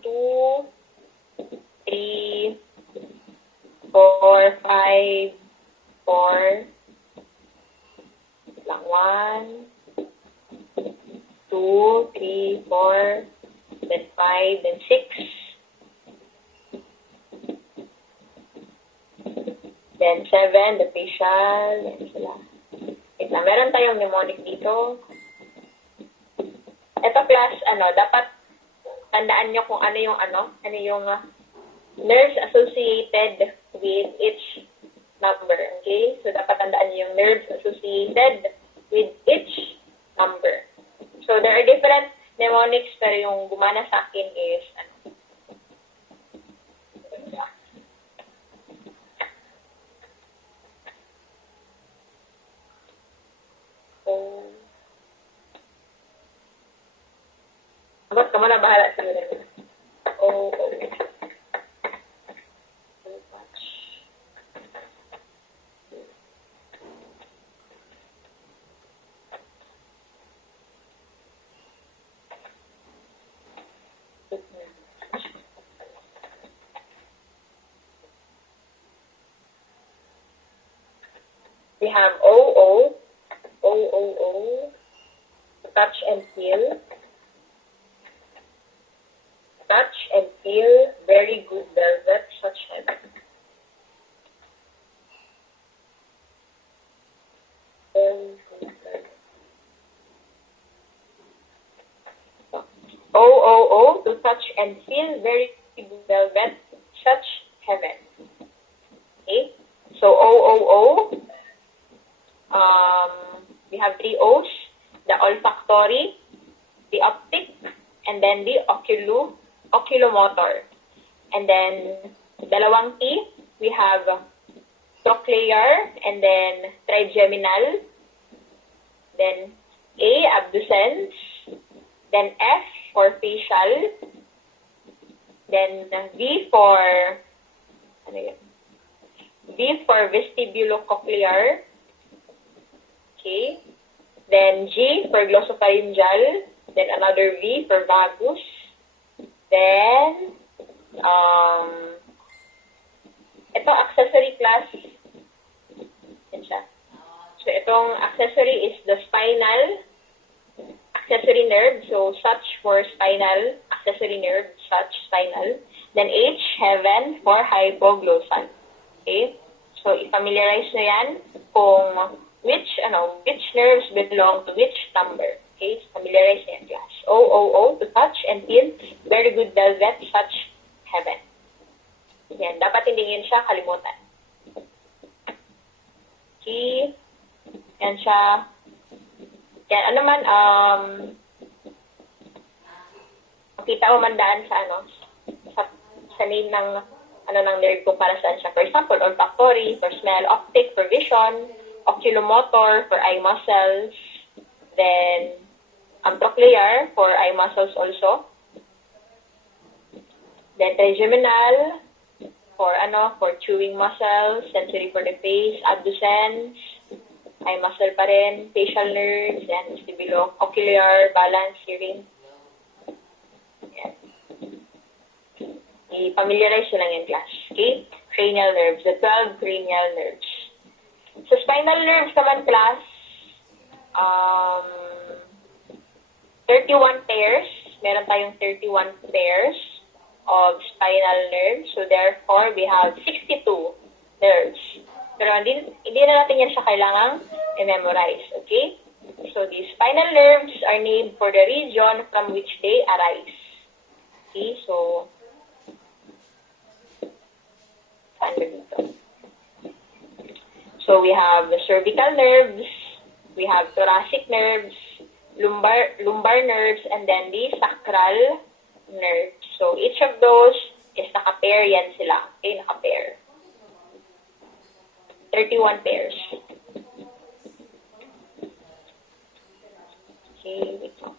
2, 3, 4, 5, 4, lang 1, 2, 3, 4, then 5, then 6, then 7, the facial, yan sila. Wait lang, meron tayong mnemonic dito. Ito class, dapat tandaan nyo kung ano yung nerves associated with each number. Okay? So, dapat tandaan nyo yung nerves associated with each number. So, there are different mnemonics, pero yung gumana sa akin is, Abot ka mo na bahala sa mga we have O, touch and feel. Touch and feel very good velvet, such heaven. O, to touch and feel very good velvet, such heaven. Okay? So, O. We have 3 O's, the olfactory, the optic, and then the oculomotor. And then, dalawang T, we have trochlear, and then trigeminal, then A, abducens, then F for facial, then V for vestibulocochlear, okay, then G for glossopharyngeal, then another V for vagus, then ito accessory class, yan siya. So itong accessory is the spinal accessory nerve, so such for spinal, accessory nerve, such spinal, then H, heaven for hypoglossal. Okay? So i-familiarize nyo yan kung which nerves belong to which number. Okay? Familiarize nyo yan, class. O, to touch and feel, very good velvet, such heaven. Yan, dapat hindi yun siya kalimutan. Okay? Yan siya. Yan, ano man, makita mo man daan sa, sa name ng, ng nerve kung para saan siya. For example, olfactory, for smell, optic, for vision, oculomotor, for eye muscles, then, trochlear, for eye muscles also, then trigeminal, for chewing muscles, sensory for the face, abducens, eye muscle pa rin, facial nerves, and vestibulo-ocular, balance, hearing. Yan. I-familiarize nyo lang yung class. Okay? Cranial nerves, the 12 cranial nerves. Sa spinal nerves naman, class, 31 pairs. Meron tayong 31 pairs of spinal nerves. So therefore, we have 62 nerves. Pero hindi na natin yan siya kailangang i-memorize. Okay? So these spinal nerves are named for the region from which they arise. Okay? So, saan ba dito? So we have the cervical nerves, we have thoracic nerves, lumbar nerves, and then the sacral nerves. So each of those is naka-pair yan sila. Okay, naka-pair. 31 pairs. Okay, wait lang.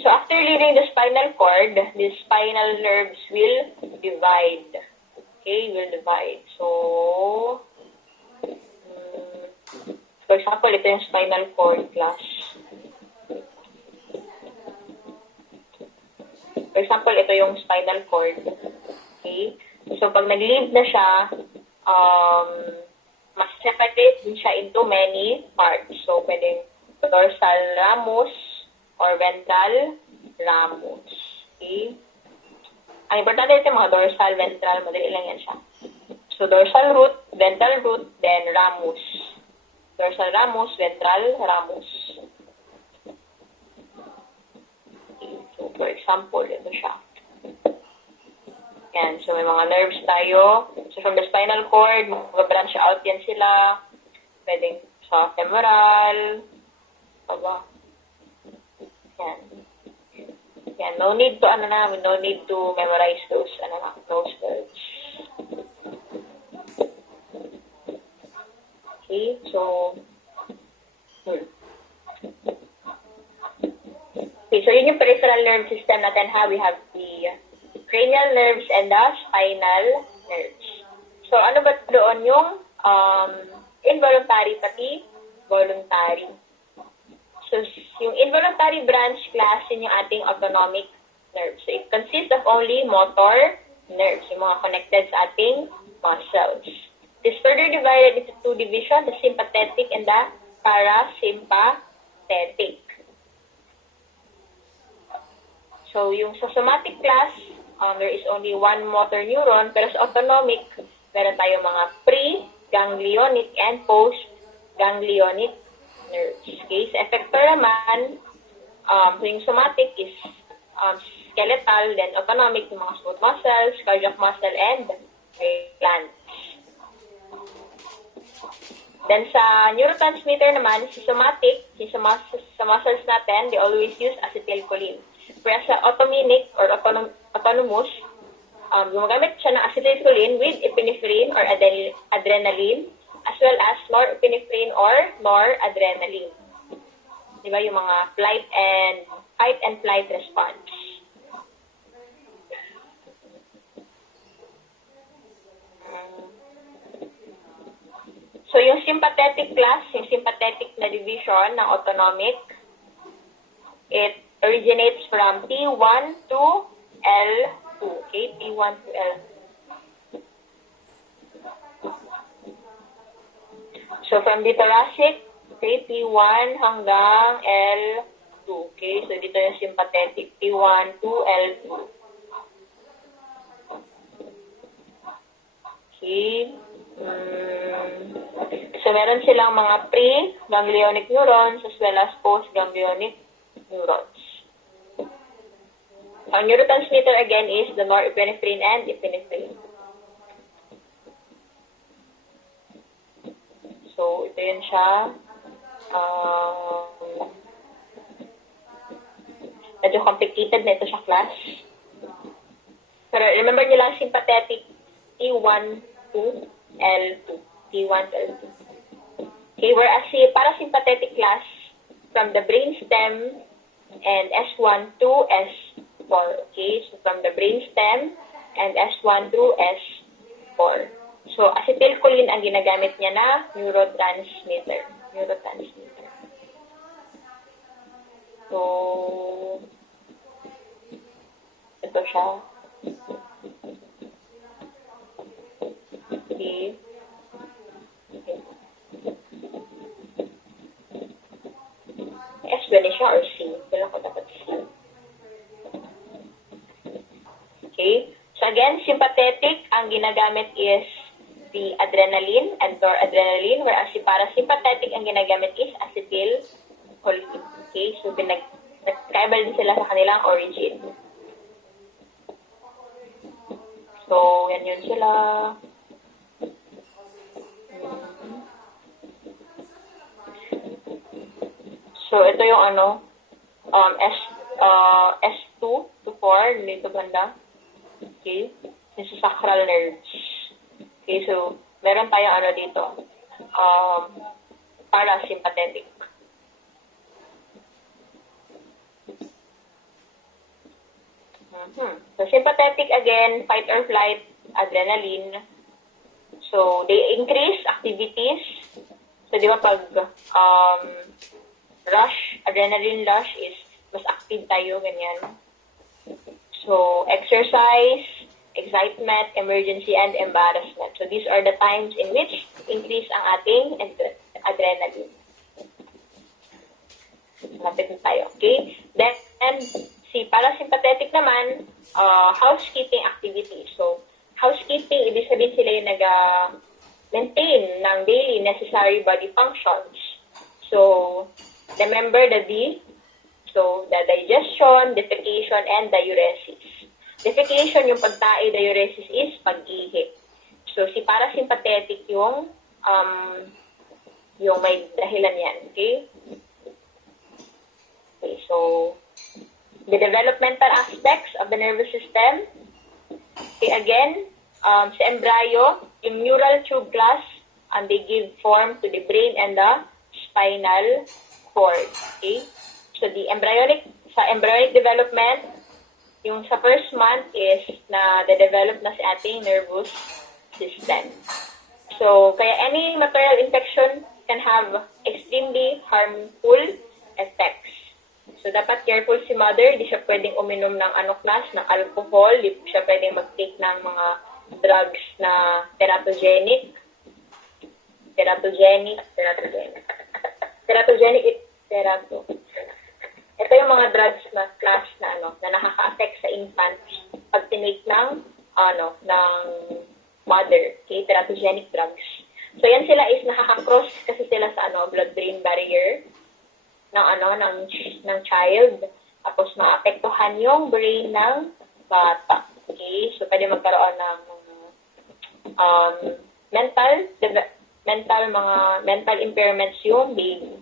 So after leaving the spinal cord, the spinal nerves will divide. Okay, will divide. So, for example, ito yung spinal cord class. For example, ito yung spinal cord. Okay? So, pag nag-leave na siya, mas separate din siya into many parts. So, pwedeng dorsal ramus or ventral ramus. Okay? Ang importante ito yung mga dorsal, ventral, madali lang yan siya. So, dorsal root, ventral root, then ramus. Dorsal ramus, ventral ramus. Okay. So, for example, ito siya. Yan. So, may mga nerves tayo. So, from the spinal cord, mag-branch out yan sila. Pwedeng sa femoral. Aba. Yan. Yan. No need to, no need to memorize those, those words. Okay. So, Okay, so yun yung peripheral nerve system natin ha. We have the cranial nerves and the spinal nerves. So, ano ba doon yung involuntary pati voluntary? So, yung involuntary branch class, yun yung ating autonomic nerves. So, it consists of only motor nerves, yung mga connected sa ating muscles. It is further divided into two divisions, the sympathetic and the parasympathetic. So, yung sa somatic class, there is only one motor neuron, pero sa autonomic, meron tayong mga pre-ganglionic and post-ganglionic nerves. Okay? Sa effector naman, so yung somatic is skeletal, then autonomic, yung mga smooth muscles, cardiac muscle, and glands. Then sa neurotransmitter naman, si somatic, sa muscles natin, they always use acetylcholine. Whereas sa autonomic or autonomous, gumagamit siya ng acetylcholine with epinephrine or adrenaline, as well as norepinephrine or noradrenaline. Diba yung mga fight and flight response. So yung sympathetic class, yung sympathetic na division ng autonomic, it originates from T1 to L2. Okay, T1 to L2. So from the thoracic, okay, T1 hanggang L2. Okay, so dito yung sympathetic, T1 to L2. Okay. So meron silang mga pre-ganglionic neurons as well as post-ganglionic neurons. Our neurotransmitter again is the norepinephrine and epinephrine. So, ito yun siya. Medyo complicated na ito siya class. Pero remember nyo lang sympathetic T1 to L2. T1 to L2. Okay, whereas si parasympathetic class from the brainstem and S1 to S4. Okay, so from the brainstem and S1 to S4. So, acetylcholine ang ginagamit niya na neurotransmitter. So, ito siya. Okay. gani siya or C? Kailan ko dapat C? Okay. So again, sympathetic, ang ginagamit is the adrenaline and noradrenaline, whereas si parasympathetic, ang ginagamit is acetylcholine. Okay. So nagkaiba din sila sa kanilang origin. So, yan yun sila. So, ito yung S2 to 4, dito banda. Okay. This is sacral nerves. Okay, so, meron tayong dito. Parasympathetic. So, sympathetic again, fight or flight, adrenaline. So, they increase activities. So, di ba pag rush, adrenaline rush is mas active tayo, ganyan. So, exercise, excitement, emergency, and embarrassment. So, these are the times in which increase ang ating adrenaline. Lapit na tayo, okay? Then, si parasympathetic naman, housekeeping activities. So, housekeeping, ibig sabihin sila yung nag-maintain ng daily necessary body functions. So, remember the D. So, the digestion, defecation, and diuresis. Defecation, yung pagtae, diuresis is pag-ihi. So, si parasympathetic yung may dahilan yan. Okay? Okay, so, the developmental aspects of the nervous system. Okay, again, sa embryo, yung neural tube class, they give form to the brain and the spinal cord. Okay? So, sa embryonic development, yung sa first month is na de-develop na si ating nervous system. So, kaya any material infection can have extremely harmful effects. So, dapat careful si mother. Di siya pwedeng uminom ng class, ng alcohol. Di siya pwedeng mag-take ng mga drugs na teratogenic. Ito yung mga drugs na class na na nakaka-affect sa infants pag tinake ng mother. Okay, teratogenic drugs. So, yan sila is nakaka-cross kasi sila sa blood-brain barrier ng child. Tapos, maapektuhan yung brain ng bata. Okay? So, pwede magkaroon ng mental impairments yung baby.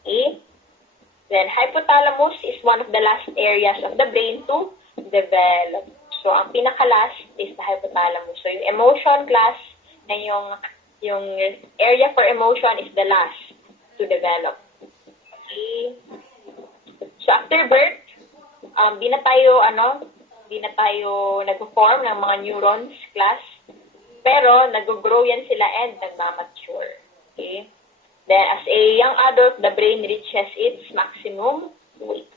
Okay? Then, hypothalamus is one of the last areas of the brain to develop. So, ang pinaka-last is the hypothalamus. So, yung emotion class na yung area for emotion is the last to develop. Okay. So, after birth, di na tayo nag-form ng mga neurons class, pero nag-grow yan sila and nagmamature. Okay? Then, as a young adult, the brain reaches its maximum weight.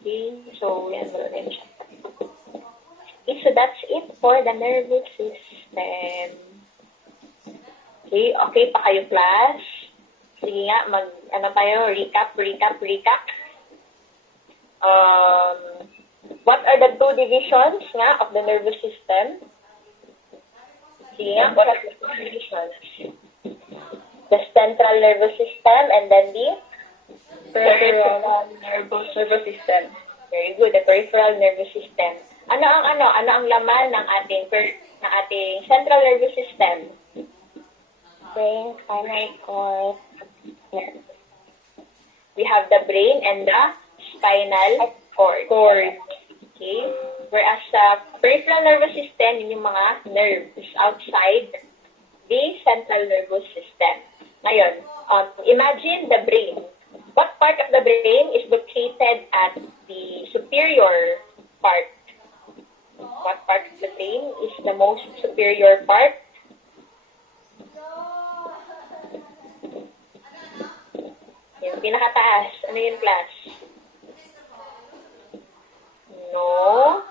Okay? So, yan mo rin siya. Okay, so that's it for the nervous system. Okay, pa kayo class? Sige nga, recap. What are the two divisions nga of the nervous system? Sige nga, what are the two divisions? The central nervous system and then the peripheral nervous system. Very good, the peripheral nervous system. Ano ang laman ng ating central nervous system? Brain, spinal cord. Yes. We have the brain and the spinal cord. Okay? Whereas sa peripheral nervous system, yun yung mga nerves outside the central nervous system. Ngayon, imagine the brain. What part of the brain is located at the superior part? What part of the brain is the most superior part? Yung pinakataas. Ano yun, class? No.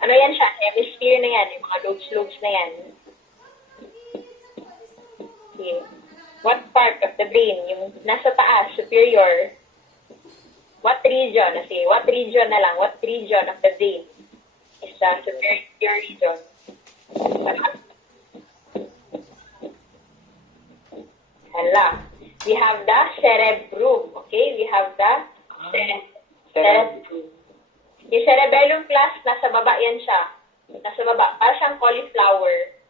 Ano yan siya? Hemisphere na yan. Yung mga lobes na yan. Okay. What part of the brain? Yung nasa taas, superior. What region? Sige, what region na lang? What region of the brain is the superior region? Hala. We have the cerebrum. Okay? We have the cerebrum. Yung cerebellum class, nasa baba yan siya. Nasa baba. Parang siyang cauliflower.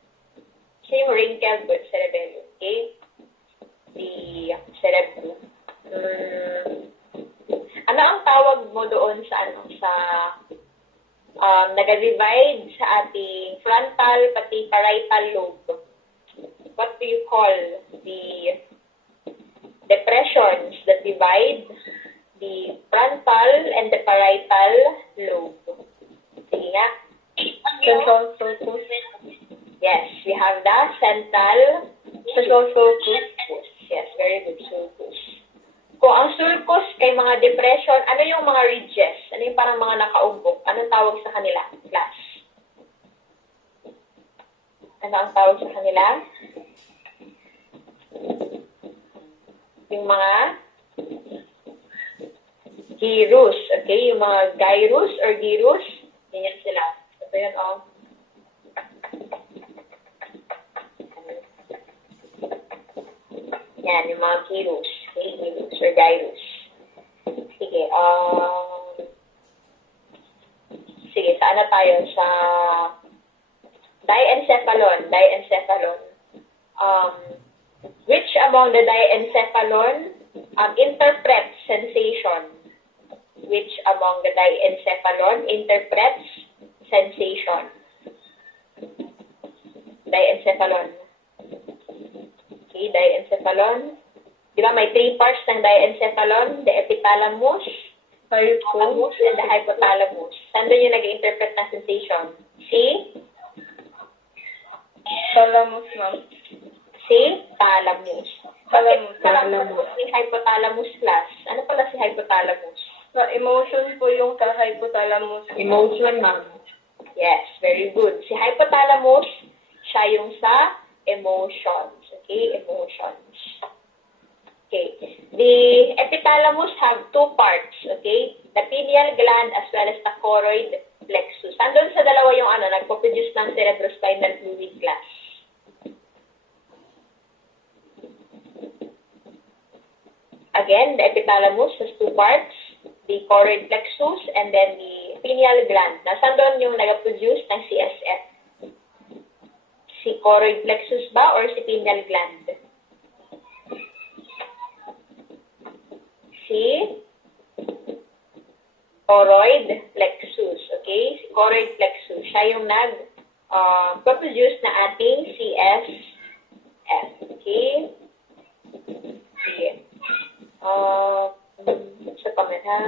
Siya yung wrinkled but cerebellum. Okay? The cerebrum. Ano ang tawag mo doon sa nag-divide sa ating frontal pati parietal lobe? What do you call the depressions that divide the frontal and the parietal lobe? Sige nga. Central sulcus. Yes, we have the central sulcus. Yes, very good, sulcus. Kung ang sulcus kay mga depression, ano yung mga ridges? Ano yung parang mga nakaumbok? Anong tawag sa kanila? Class. Ano ang tawag sa kanila? Yung mga gyrus. Okay? Yung mga gyrus or gyrus. Ganyan sila. Ito yun, oh. Yan, yung mga gyrus. Okay? Gyrus or gyrus. Sige, sige, saan na tayo? Sa diencephalon. Which among the diencephalon interprets sensation? Which among the diencephalon interprets sensation? Diencephalon. Okay, diencephalon. Di ba may 3 parts ng diencephalon? The epithalamus, hypothalamus, and the hypothalamus. Saan doon yung nag-interpret ng sensation? Thalamus, ma'am. Thalamus. Thalamus. Yung hypothalamus class. Ano pala si hypothalamus? Sa emotion po yung sa hypothalamus. Emotion, ma'am. Yes, very good. Si hypothalamus, siya yung sa emotions. Okay, emotions. Okay. The epithalamus have 2 parts. Okay? The pineal gland as well as the choroid plexus. Andun sa dalawa yung nagpo-produce ng cerebrospinal fluid class. Again, the epithalamus has 2 parts. The choroid plexus and then the pineal gland. Nasaan doon yung nag-produce ng CSF? Si choroid plexus ba or si pineal gland? Si choroid plexus. Okay? Si choroid plexus. Siya yung nag-produce na ating CSF. Okay? Sige. Sa comment, ha?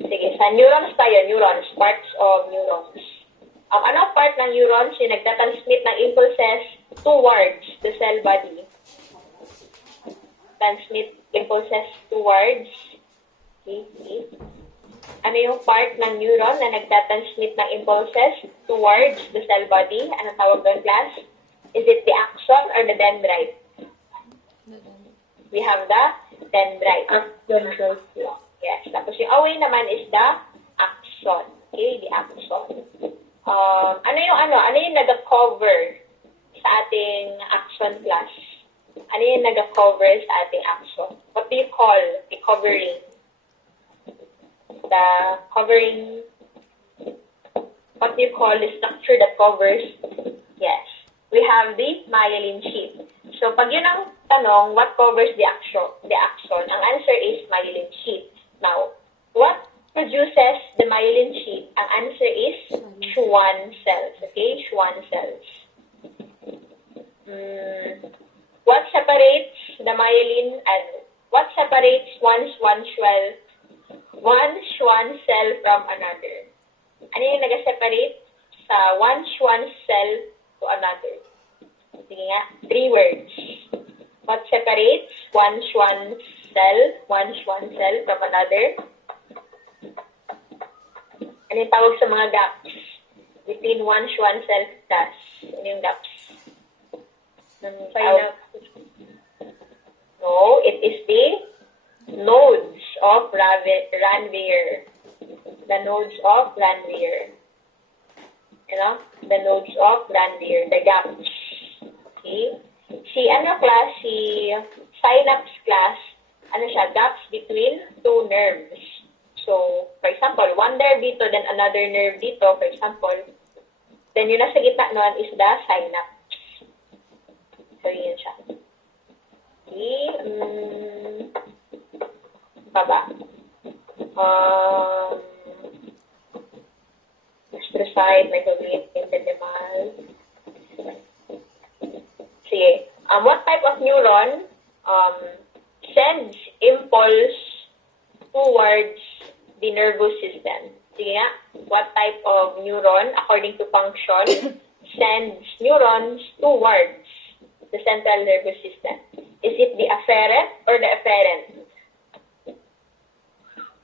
Sige. Sa neurons tayo. Neurons. Parts of neurons. Anong part ng neurons yung nagtatransmit ng impulses towards the cell body? Transmit impulses towards. Okay. Ano yung part ng neuron na nagtatransmit ng impulses towards the cell body? Ano tawag doon, class? Is it the axon or the dendrite? We have the dendrite. Yes. Tapos yung away naman is the axon. Okay, the axon. Ano yung nag-cover sa ating axon class? Ano yung nag-cover sa ating axon? What do you call the covering? The covering, what do you call the structure that covers? Yes. We have the myelin sheath. So, pag yun ang tanong, what covers the axon? Ang answer is myelin sheath. Now, what produces the myelin sheath? Ang answer is Schwann cells. Okay? Schwann cells. What separates the myelin and what separates one Schwann cell from another? Ano yung nag-separate sa one Schwann cell to another? Sige nga, 3 words. What separates one Schwann cell from another? Ano yung tawag sa mga gaps between one Schwann cell class? Ano yung gaps? Synapse. No, it is the nodes of Ranvier. The nodes of Ranvier. The nodes of Ranvier, the gaps. Okay? Si synapse class, gaps between two nerves. So, for example, one nerve dito, then another nerve dito, for example, then yung nasa gitna nun is the synapse. So, yun siya. Okay, baba. Astrocyte, microglia, ependymal. Sige. What type of neuron sends impulse towards the nervous system? Sige nga. What type of neuron, according to function, sends neurons towards the central nervous system? Is it the afferent or the efferent?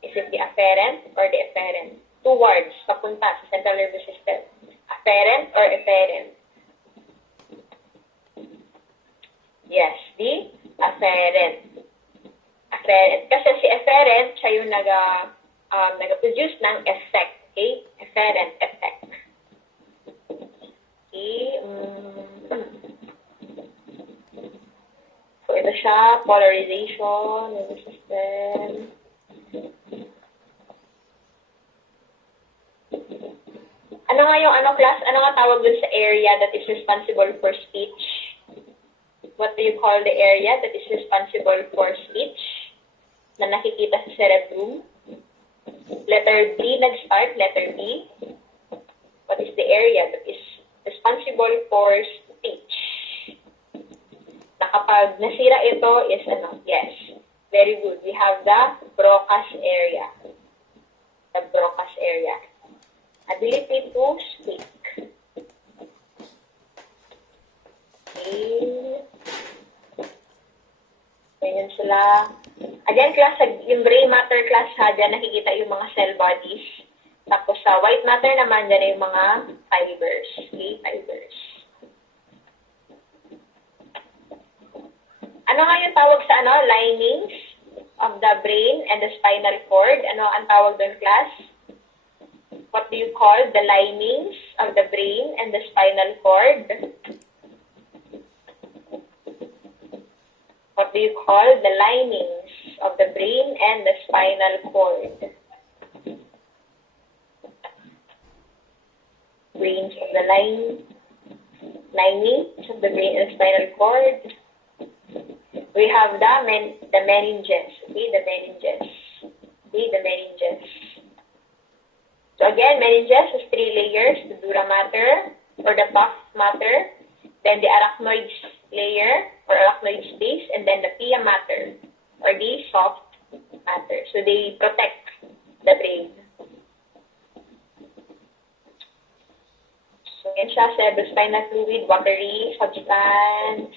Is it the afferent or the efferent? Towards, papunta sa central nervous system. Afferent or efferent? Yes, the afferent. Afferent. Kasi si efferent, siya yung nag-produce ng effect. Okay? Efferent effect. Okay. So, ito siya, polarization, nervous system. Ano nga class? Ano nga tawag dun sa area that is responsible for speech? What do you call the area that is responsible for speech na nakikita sa cerebrum? Letter B nag-start, letter B. What is the area that is responsible for speech? Na kapag nasira ito is yes. Very good. We have the Broca's area. The Broca's area. Ability to speak. Okay. Ganyan sila. Again, class, yung gray matter class ha, dyan nakikita yung mga cell bodies. Tapos sa white matter naman, dyan yung mga fibers. Okay, fibers. Ano nga yung tawag sa linings of the brain and the spinal cord? Ano ang tawag doon, class? What do you call the linings of the brain and the spinal cord? What do you call the linings of the brain and the spinal cord? Brains of the linings of the brain and spinal cord. We have the meninges. Okay, the meninges. Okay, the meninges. So again, meninges has 3 layers, the dura mater or the puff mater, then the arachnoid layer or arachnoid space, and then the pia mater or the soft matter. So they protect the brain. So yan siya, cerebrospinal fluid, watery substance.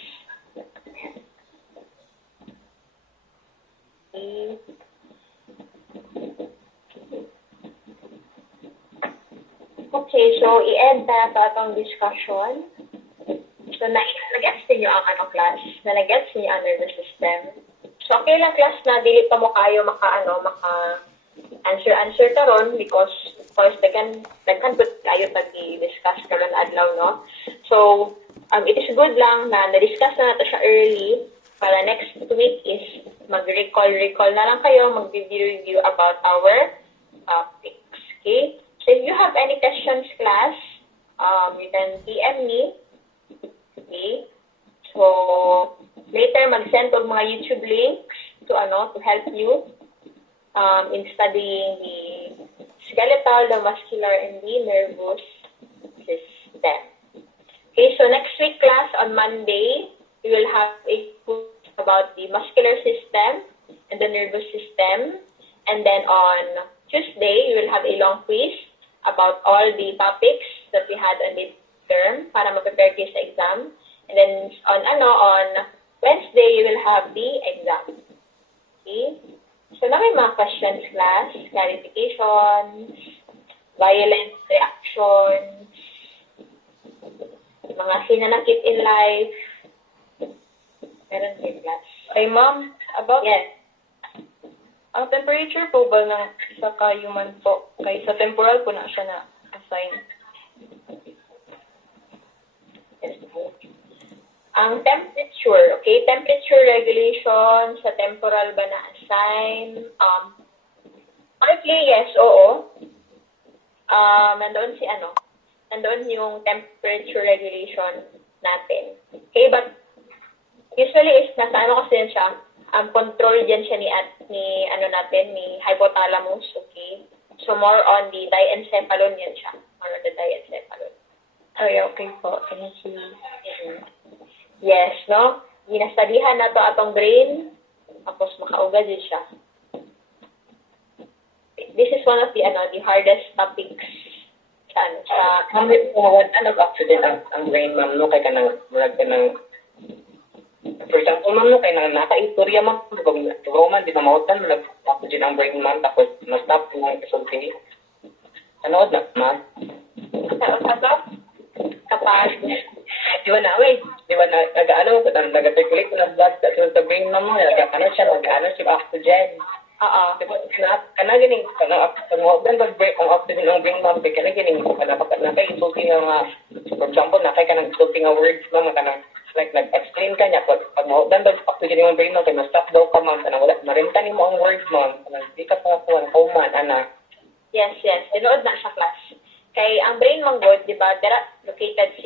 Okay, so i-end na ito atong discussion. So, nag-gets niyo ang class? Nag-gets niyo ang nervous system? So, okay lang class na dili pa mo kayo answer karon because of course daghan pud kayo pag i-discuss karon adlaw, no? So, it is good lang na na-discuss na nato siya early para next week is mag-recall na lang kayo, mag-review about our topics. Okay? So, if you have any questions, class, you can PM me. Okay? So, later mag-send og mga YouTube links to help you in studying the skeletal, the muscular, and the nervous system. Okay, so next week class on Monday, we will have a quiz about the muscular system and the nervous system. And then on Tuesday, we will have a long quiz about all the topics that we had on the term para ma-prepare kayo sa exam. And then on Wednesday, you will have the exam. Okay? So na may mga questions, class, clarifications, violent reactions, mga hinanakit in life, Meron kayo class. Ay, ma'am, about Yes. ang temperature po ba ng isa ka human po? Kay sa temporal po na siya na assign. Yes. Ang temperature, okay? Temperature regulation sa temporal ba na-assign? Partly, yes, oo. Nandoon nandoon yung temperature regulation natin. Okay, but usually is nasa kasi yan siya, control dyan siya ni hypothalamus, okay? So more on the diencephalon yan siya. More on the diencephalon. Ay, okay po. Thank you. Yes, no? Ginastadihan na to atong brain, tapos makauga din siya. This is one of the hardest topics sa Kami po, accident ang brain, ma'am, no, kay ka nang, murag ka nang, for example, ma'am, no, kay nang naka-istorya, ma'am, Roman, di na mautan, nag-accident ang brain, ma'am, tapos na-stop yung isulti. Anood na, ma'am? kapag Di ba na, nag-ano, nag-circulate ko ng blood sa brain, ma'am, no, nag-ano siya, oxygen. Diba, ganing, pag-mautan, ang oxygen ng brain, ma'am, kaya ganing, naka-isulti nga, for example, naka-isulti nga words, ma'am, like, nag-explain ka niya, pag mautan, oxygen yung brain, ma'am, kaya na-stop daw ka, ma'am, marintan mo ang words, ma'am, di ka pa nakuha, kauman, ana. Yes. Tinood na siya class. Kay ang brain manggod, di ba, located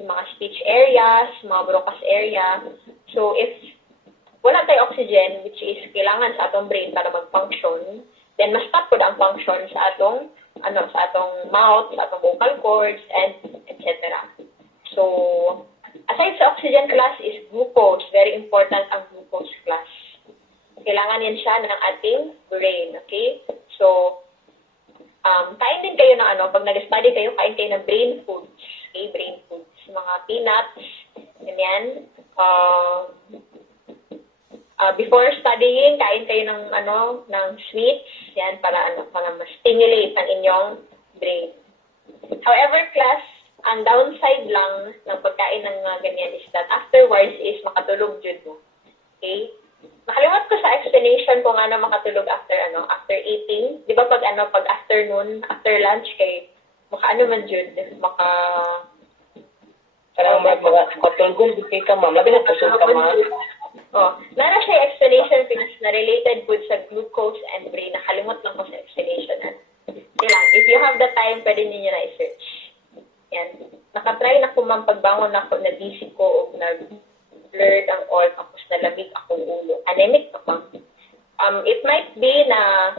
yung mga speech areas, mga Broca's area. So, if wala tayo oxygen, which is kailangan sa atong brain para mag-function, then ma-stop po ang function sa atong mouth, sa atong vocal cords, and etc. So, aside sa oxygen class is glucose. Very important ang glucose class. Kailangan yan siya ng ating brain, okay? So, kain din kayo ng pag nag-study kayo, kain kayo ng brain foods. Okay, brain foods. Mga peanuts, ganyan. Before studying, kain kayo ng sweets, yan, para ma-stimulate ang inyong brain. However, class, ang downside lang ng pagkain ng mga ganyan is that afterwards is makatulog jud mo. Okay? Nakalimutan ko sa explanation kung ano makatulog after eating. Di ba pag afternoon, after lunch, kay man jud, Parang makatulgol, di ka, ma'am, labi na pusod ka, ma'am. Meron siya explanation na related po sa glucose and brain. Nakalimot lang ko sa explanation. If you have the time, pwede ninyo na i-search. Yan. Nakatry na ko, ma'am, pagbangon ako, na-dizzy ko, o nag-blurred ang all, tapos nalamig akong ulo. Anemic ako. It might be na,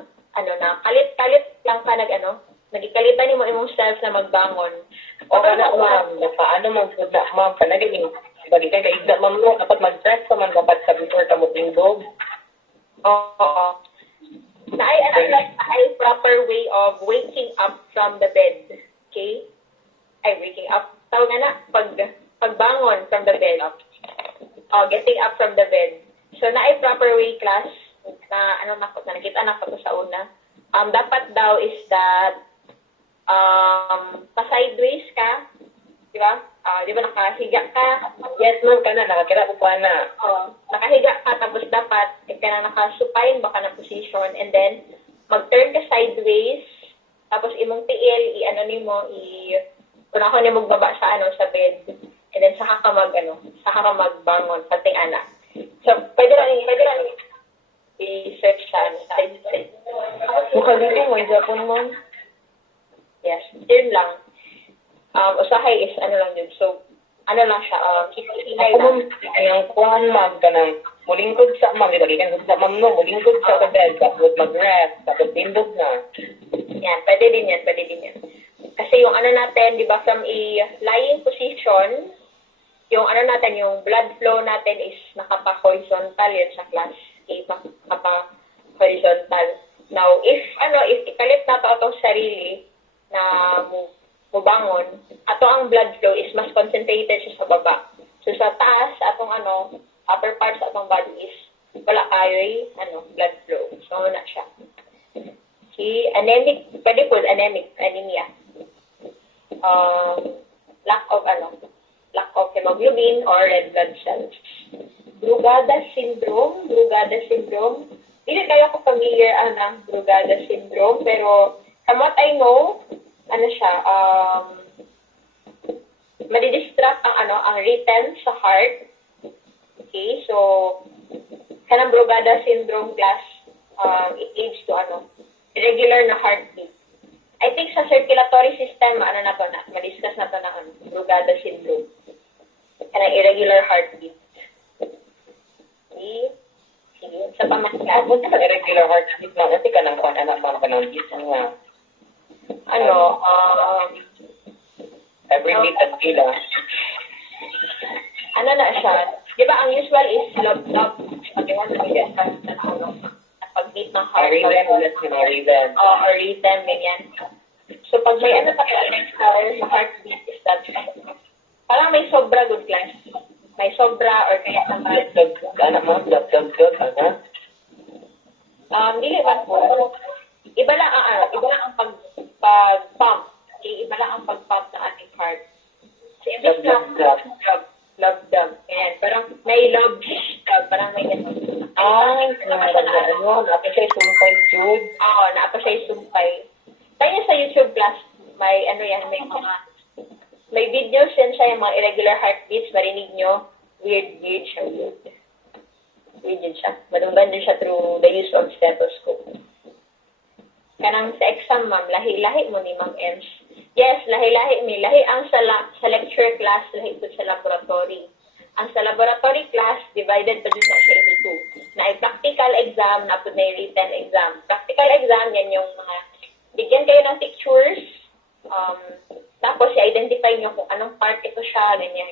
kalit-kalit lang ka nagikalitan mo imong self na magbangon. O kana, ma'am, paano mag-food ma'am, panagaling, bagi ka kaigda, ma'am, no, dapat mag-dress ka man, dapat sa before ka mo tingdog. Oo. Ay proper way of waking up from the bed. Okay? Waking up. Tawag na, pagbangon from the bed. Getting up from the bed. So, na proper way, class, na nakita na ko sa una. Dapat daw is that, pa-sideways ka, di ba? Di ba nakahiga ka? Yes, ma'am, ka na, nakakira ko pa na. Nakahiga ka, tapos dapat, nakasupine baka na position, and then, mag-turn ka sideways, tapos imong tiil, kunahon ni magbaba sa bed, and then saka ka magbangon, pating ana. So, pwede lang i-search sa side. Mukhalito mo, Japon, ma'am. Yes, yun lang. Usahay is lang yun. So, lang siya, Ako, ma'am, kanang kuhan, ma'am, kanang mulingkod sa, ma'am, di ba, kanang sa, ma'am, no, mulingkod sa bed, tapos mag-rest, tapos tindog na. Yan, pwede din yan. Kasi yung natin, di ba, from a lying position, yung yung blood flow natin is nakapa-horizontal yan sa class. Okay, nakapa-horizontal. Now, if ikalit na to atong sarili na mubangon, ato ang blood flow is mas concentrated siya sa baba. So, sa taas, atong upper parts atong body is wala kayo'y blood flow. So, na siya. Okay, anemic, pwede po, anemia. Lack of hemoglobin or red blood cells. Brugada syndrome. Brugada syndrome. Hindi kayo ako familiar ng Brugada syndrome, pero from what I know, ano siya, madidistract ang written sa heart. Okay, so, kanang Brugada syndrome class, it leads to irregular na heartbeat. I think sa circulatory system, madiscuss na to na Brugada syndrome. Kanang irregular heartbeat. Okay? Sige, sa pamangkin. Punta sa irregular heartbeat na, kasi ka nang beats nga. Every beat at kila. Ano na siya? Di ba, ang usual is log. Pag-iwan na siya pag-beat ng heart. Rhythm. Or rhythm, ganyan. So, pag may sa heartbeat is that, parang may sobra good class. May sobra or kaya naman. Dili ba po? Iba lang ang pag-pump. Okay, iba lang ang pag-pump ng ating heart. So, ibig love dub. Ayan, parang may love dub. Parang may gano'n. Naapa siya sumpay, Jude. Oo, naapa siya sumpay. Kaya sa YouTube class, may may videos yan siya, yung mga irregular heartbeats, marinig nyo. Weird siya, weird. Weird yun siya. Madunggan din siya through the use of stethoscope. Kanang sa exam, ma'am, lahi-lahi mo ni Ma'am Ems. Yes, lahi-lahi mi. Lahi ang sa lecture class, lahi ito sa laboratory. Ang sa laboratory class, divided pa din na siya into two. Na ay practical exam, na po na written exam. Practical exam, yan yung mga, bigyan kayo ng pictures, tapos i-identify nyo kung anong part ito siya, ganyan.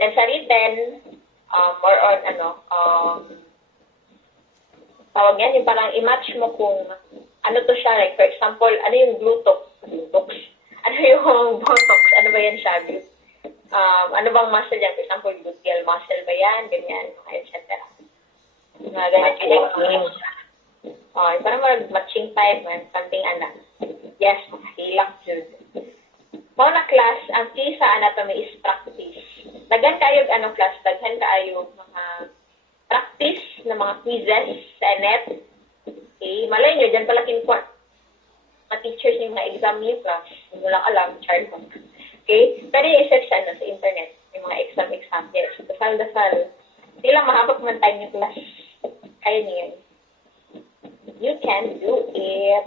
Then sa written, more on, tawag yan, yung parang i-match mo kung ano to siya, like for example, ano yung Botox? Ano yung Botox? Ano ba yan siya? Ano bang muscle yan? For example, gluteal muscle ba yan? Ganyan, etc. Mga ganyan. Parang matching type, something Yes, hilak yun. Mga class, ang key sa anatomy is practice. Daghan kayo, class? Daghan kayo mga practice na mga quizzes sa net. Okay, malay nyo, dyan pala kinukuha mga teachers yung mga exam niyo class. Hindi mo lang alam, child mo. Okay, pwede i-search sa internet, yung mga exam. Yes, dasal. Hindi lang mahabak man tayo yung class. Kaya niyo yan. You can do it.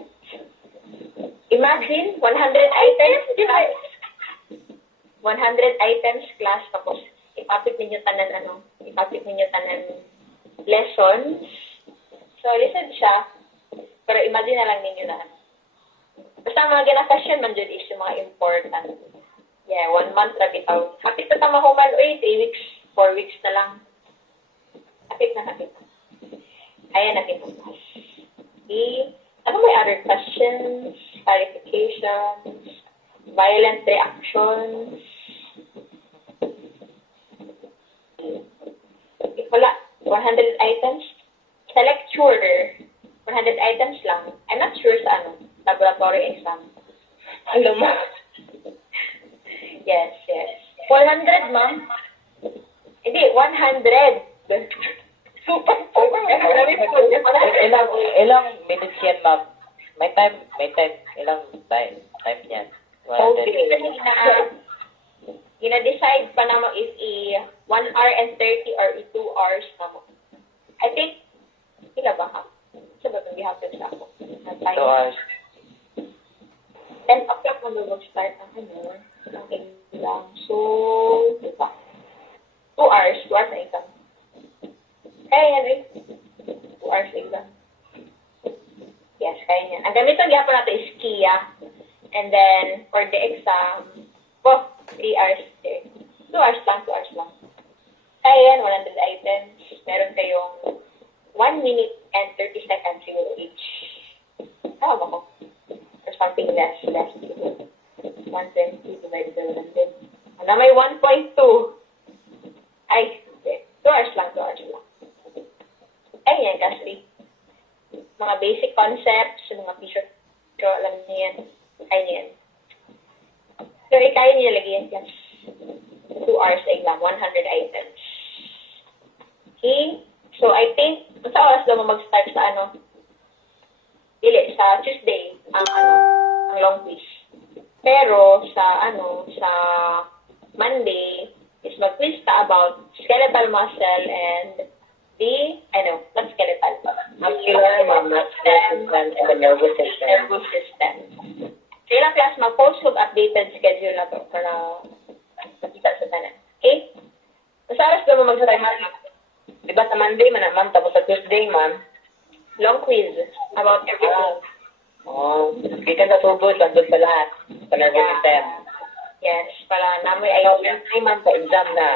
Imagine, 100 items, di ba? 100 items class, tapos ipapit ninyo tanan lessons. So, listen siya, pero imagine na lang ninyo lahat. Basta mga gina-question man dyan is yung mga important. Yeah, 1 month na bitaw. Hapit pa tama human, 3 weeks, 4 weeks na lang. Hapit na. Kaya natin po. Okay. Ano may other questions, clarifications, violent reactions? If wala, 100 items. Sa lecture, 100 items lang. I'm not sure sa laboratory exam. Alam mo. Yes. 400, ma'am? Hindi, 100. Super. Ilang minutes yan, ma'am? May time. Ilang time yan? Okay. Gina-decide pa naman if 1 hour and 30 or 2 hours naman. I think, ila ba ha? Sa ba itong gihapon sa ako? 2 hours. 10 o'clock na mag-start ang ang exam. So, diba? 2 hours na exam. Kaya yan eh. 2 hours exam. Yes, kaya yan. Ang gamiton gihapon natin is KIA. And then, for the exam, 3 hours there. 2 hours lang. Kaya yan, 100 items. Meron kayong 1 minute and 30 seconds siguro each. Tama ba ko? Or something less siguro. 120 divided by 100. May 1.2. Ay, 2 hours lang. Ay, yan, kasi mga basic concepts, mga picture, alam niyo yan. Kaya niyo yan. So, kaya niyo lagi yan, class. 2 hours exam, 100 items. Okay? So, I think, sa oras daw mo mag-start sa ano? Dili, sa Tuesday, ang long quiz. Pero, sa Monday, is mag-quiz ka about skeletal muscle and not skeletal. Muscular, nervous system, and the nervous system. Nervous system. Sa ilang class, mag-post yung updated schedule na to para makita sa tanan. Okay? Sa oras daw mo mag-start, Di ba sa Monday man, ma'am, tapos sa Tuesday, ma'am? long quiz about everything. Kita sa subod, sandun sa lahat. Sa nervous system. Yes, para namoy So, idea. Wednesday, ma'am, sa exam na.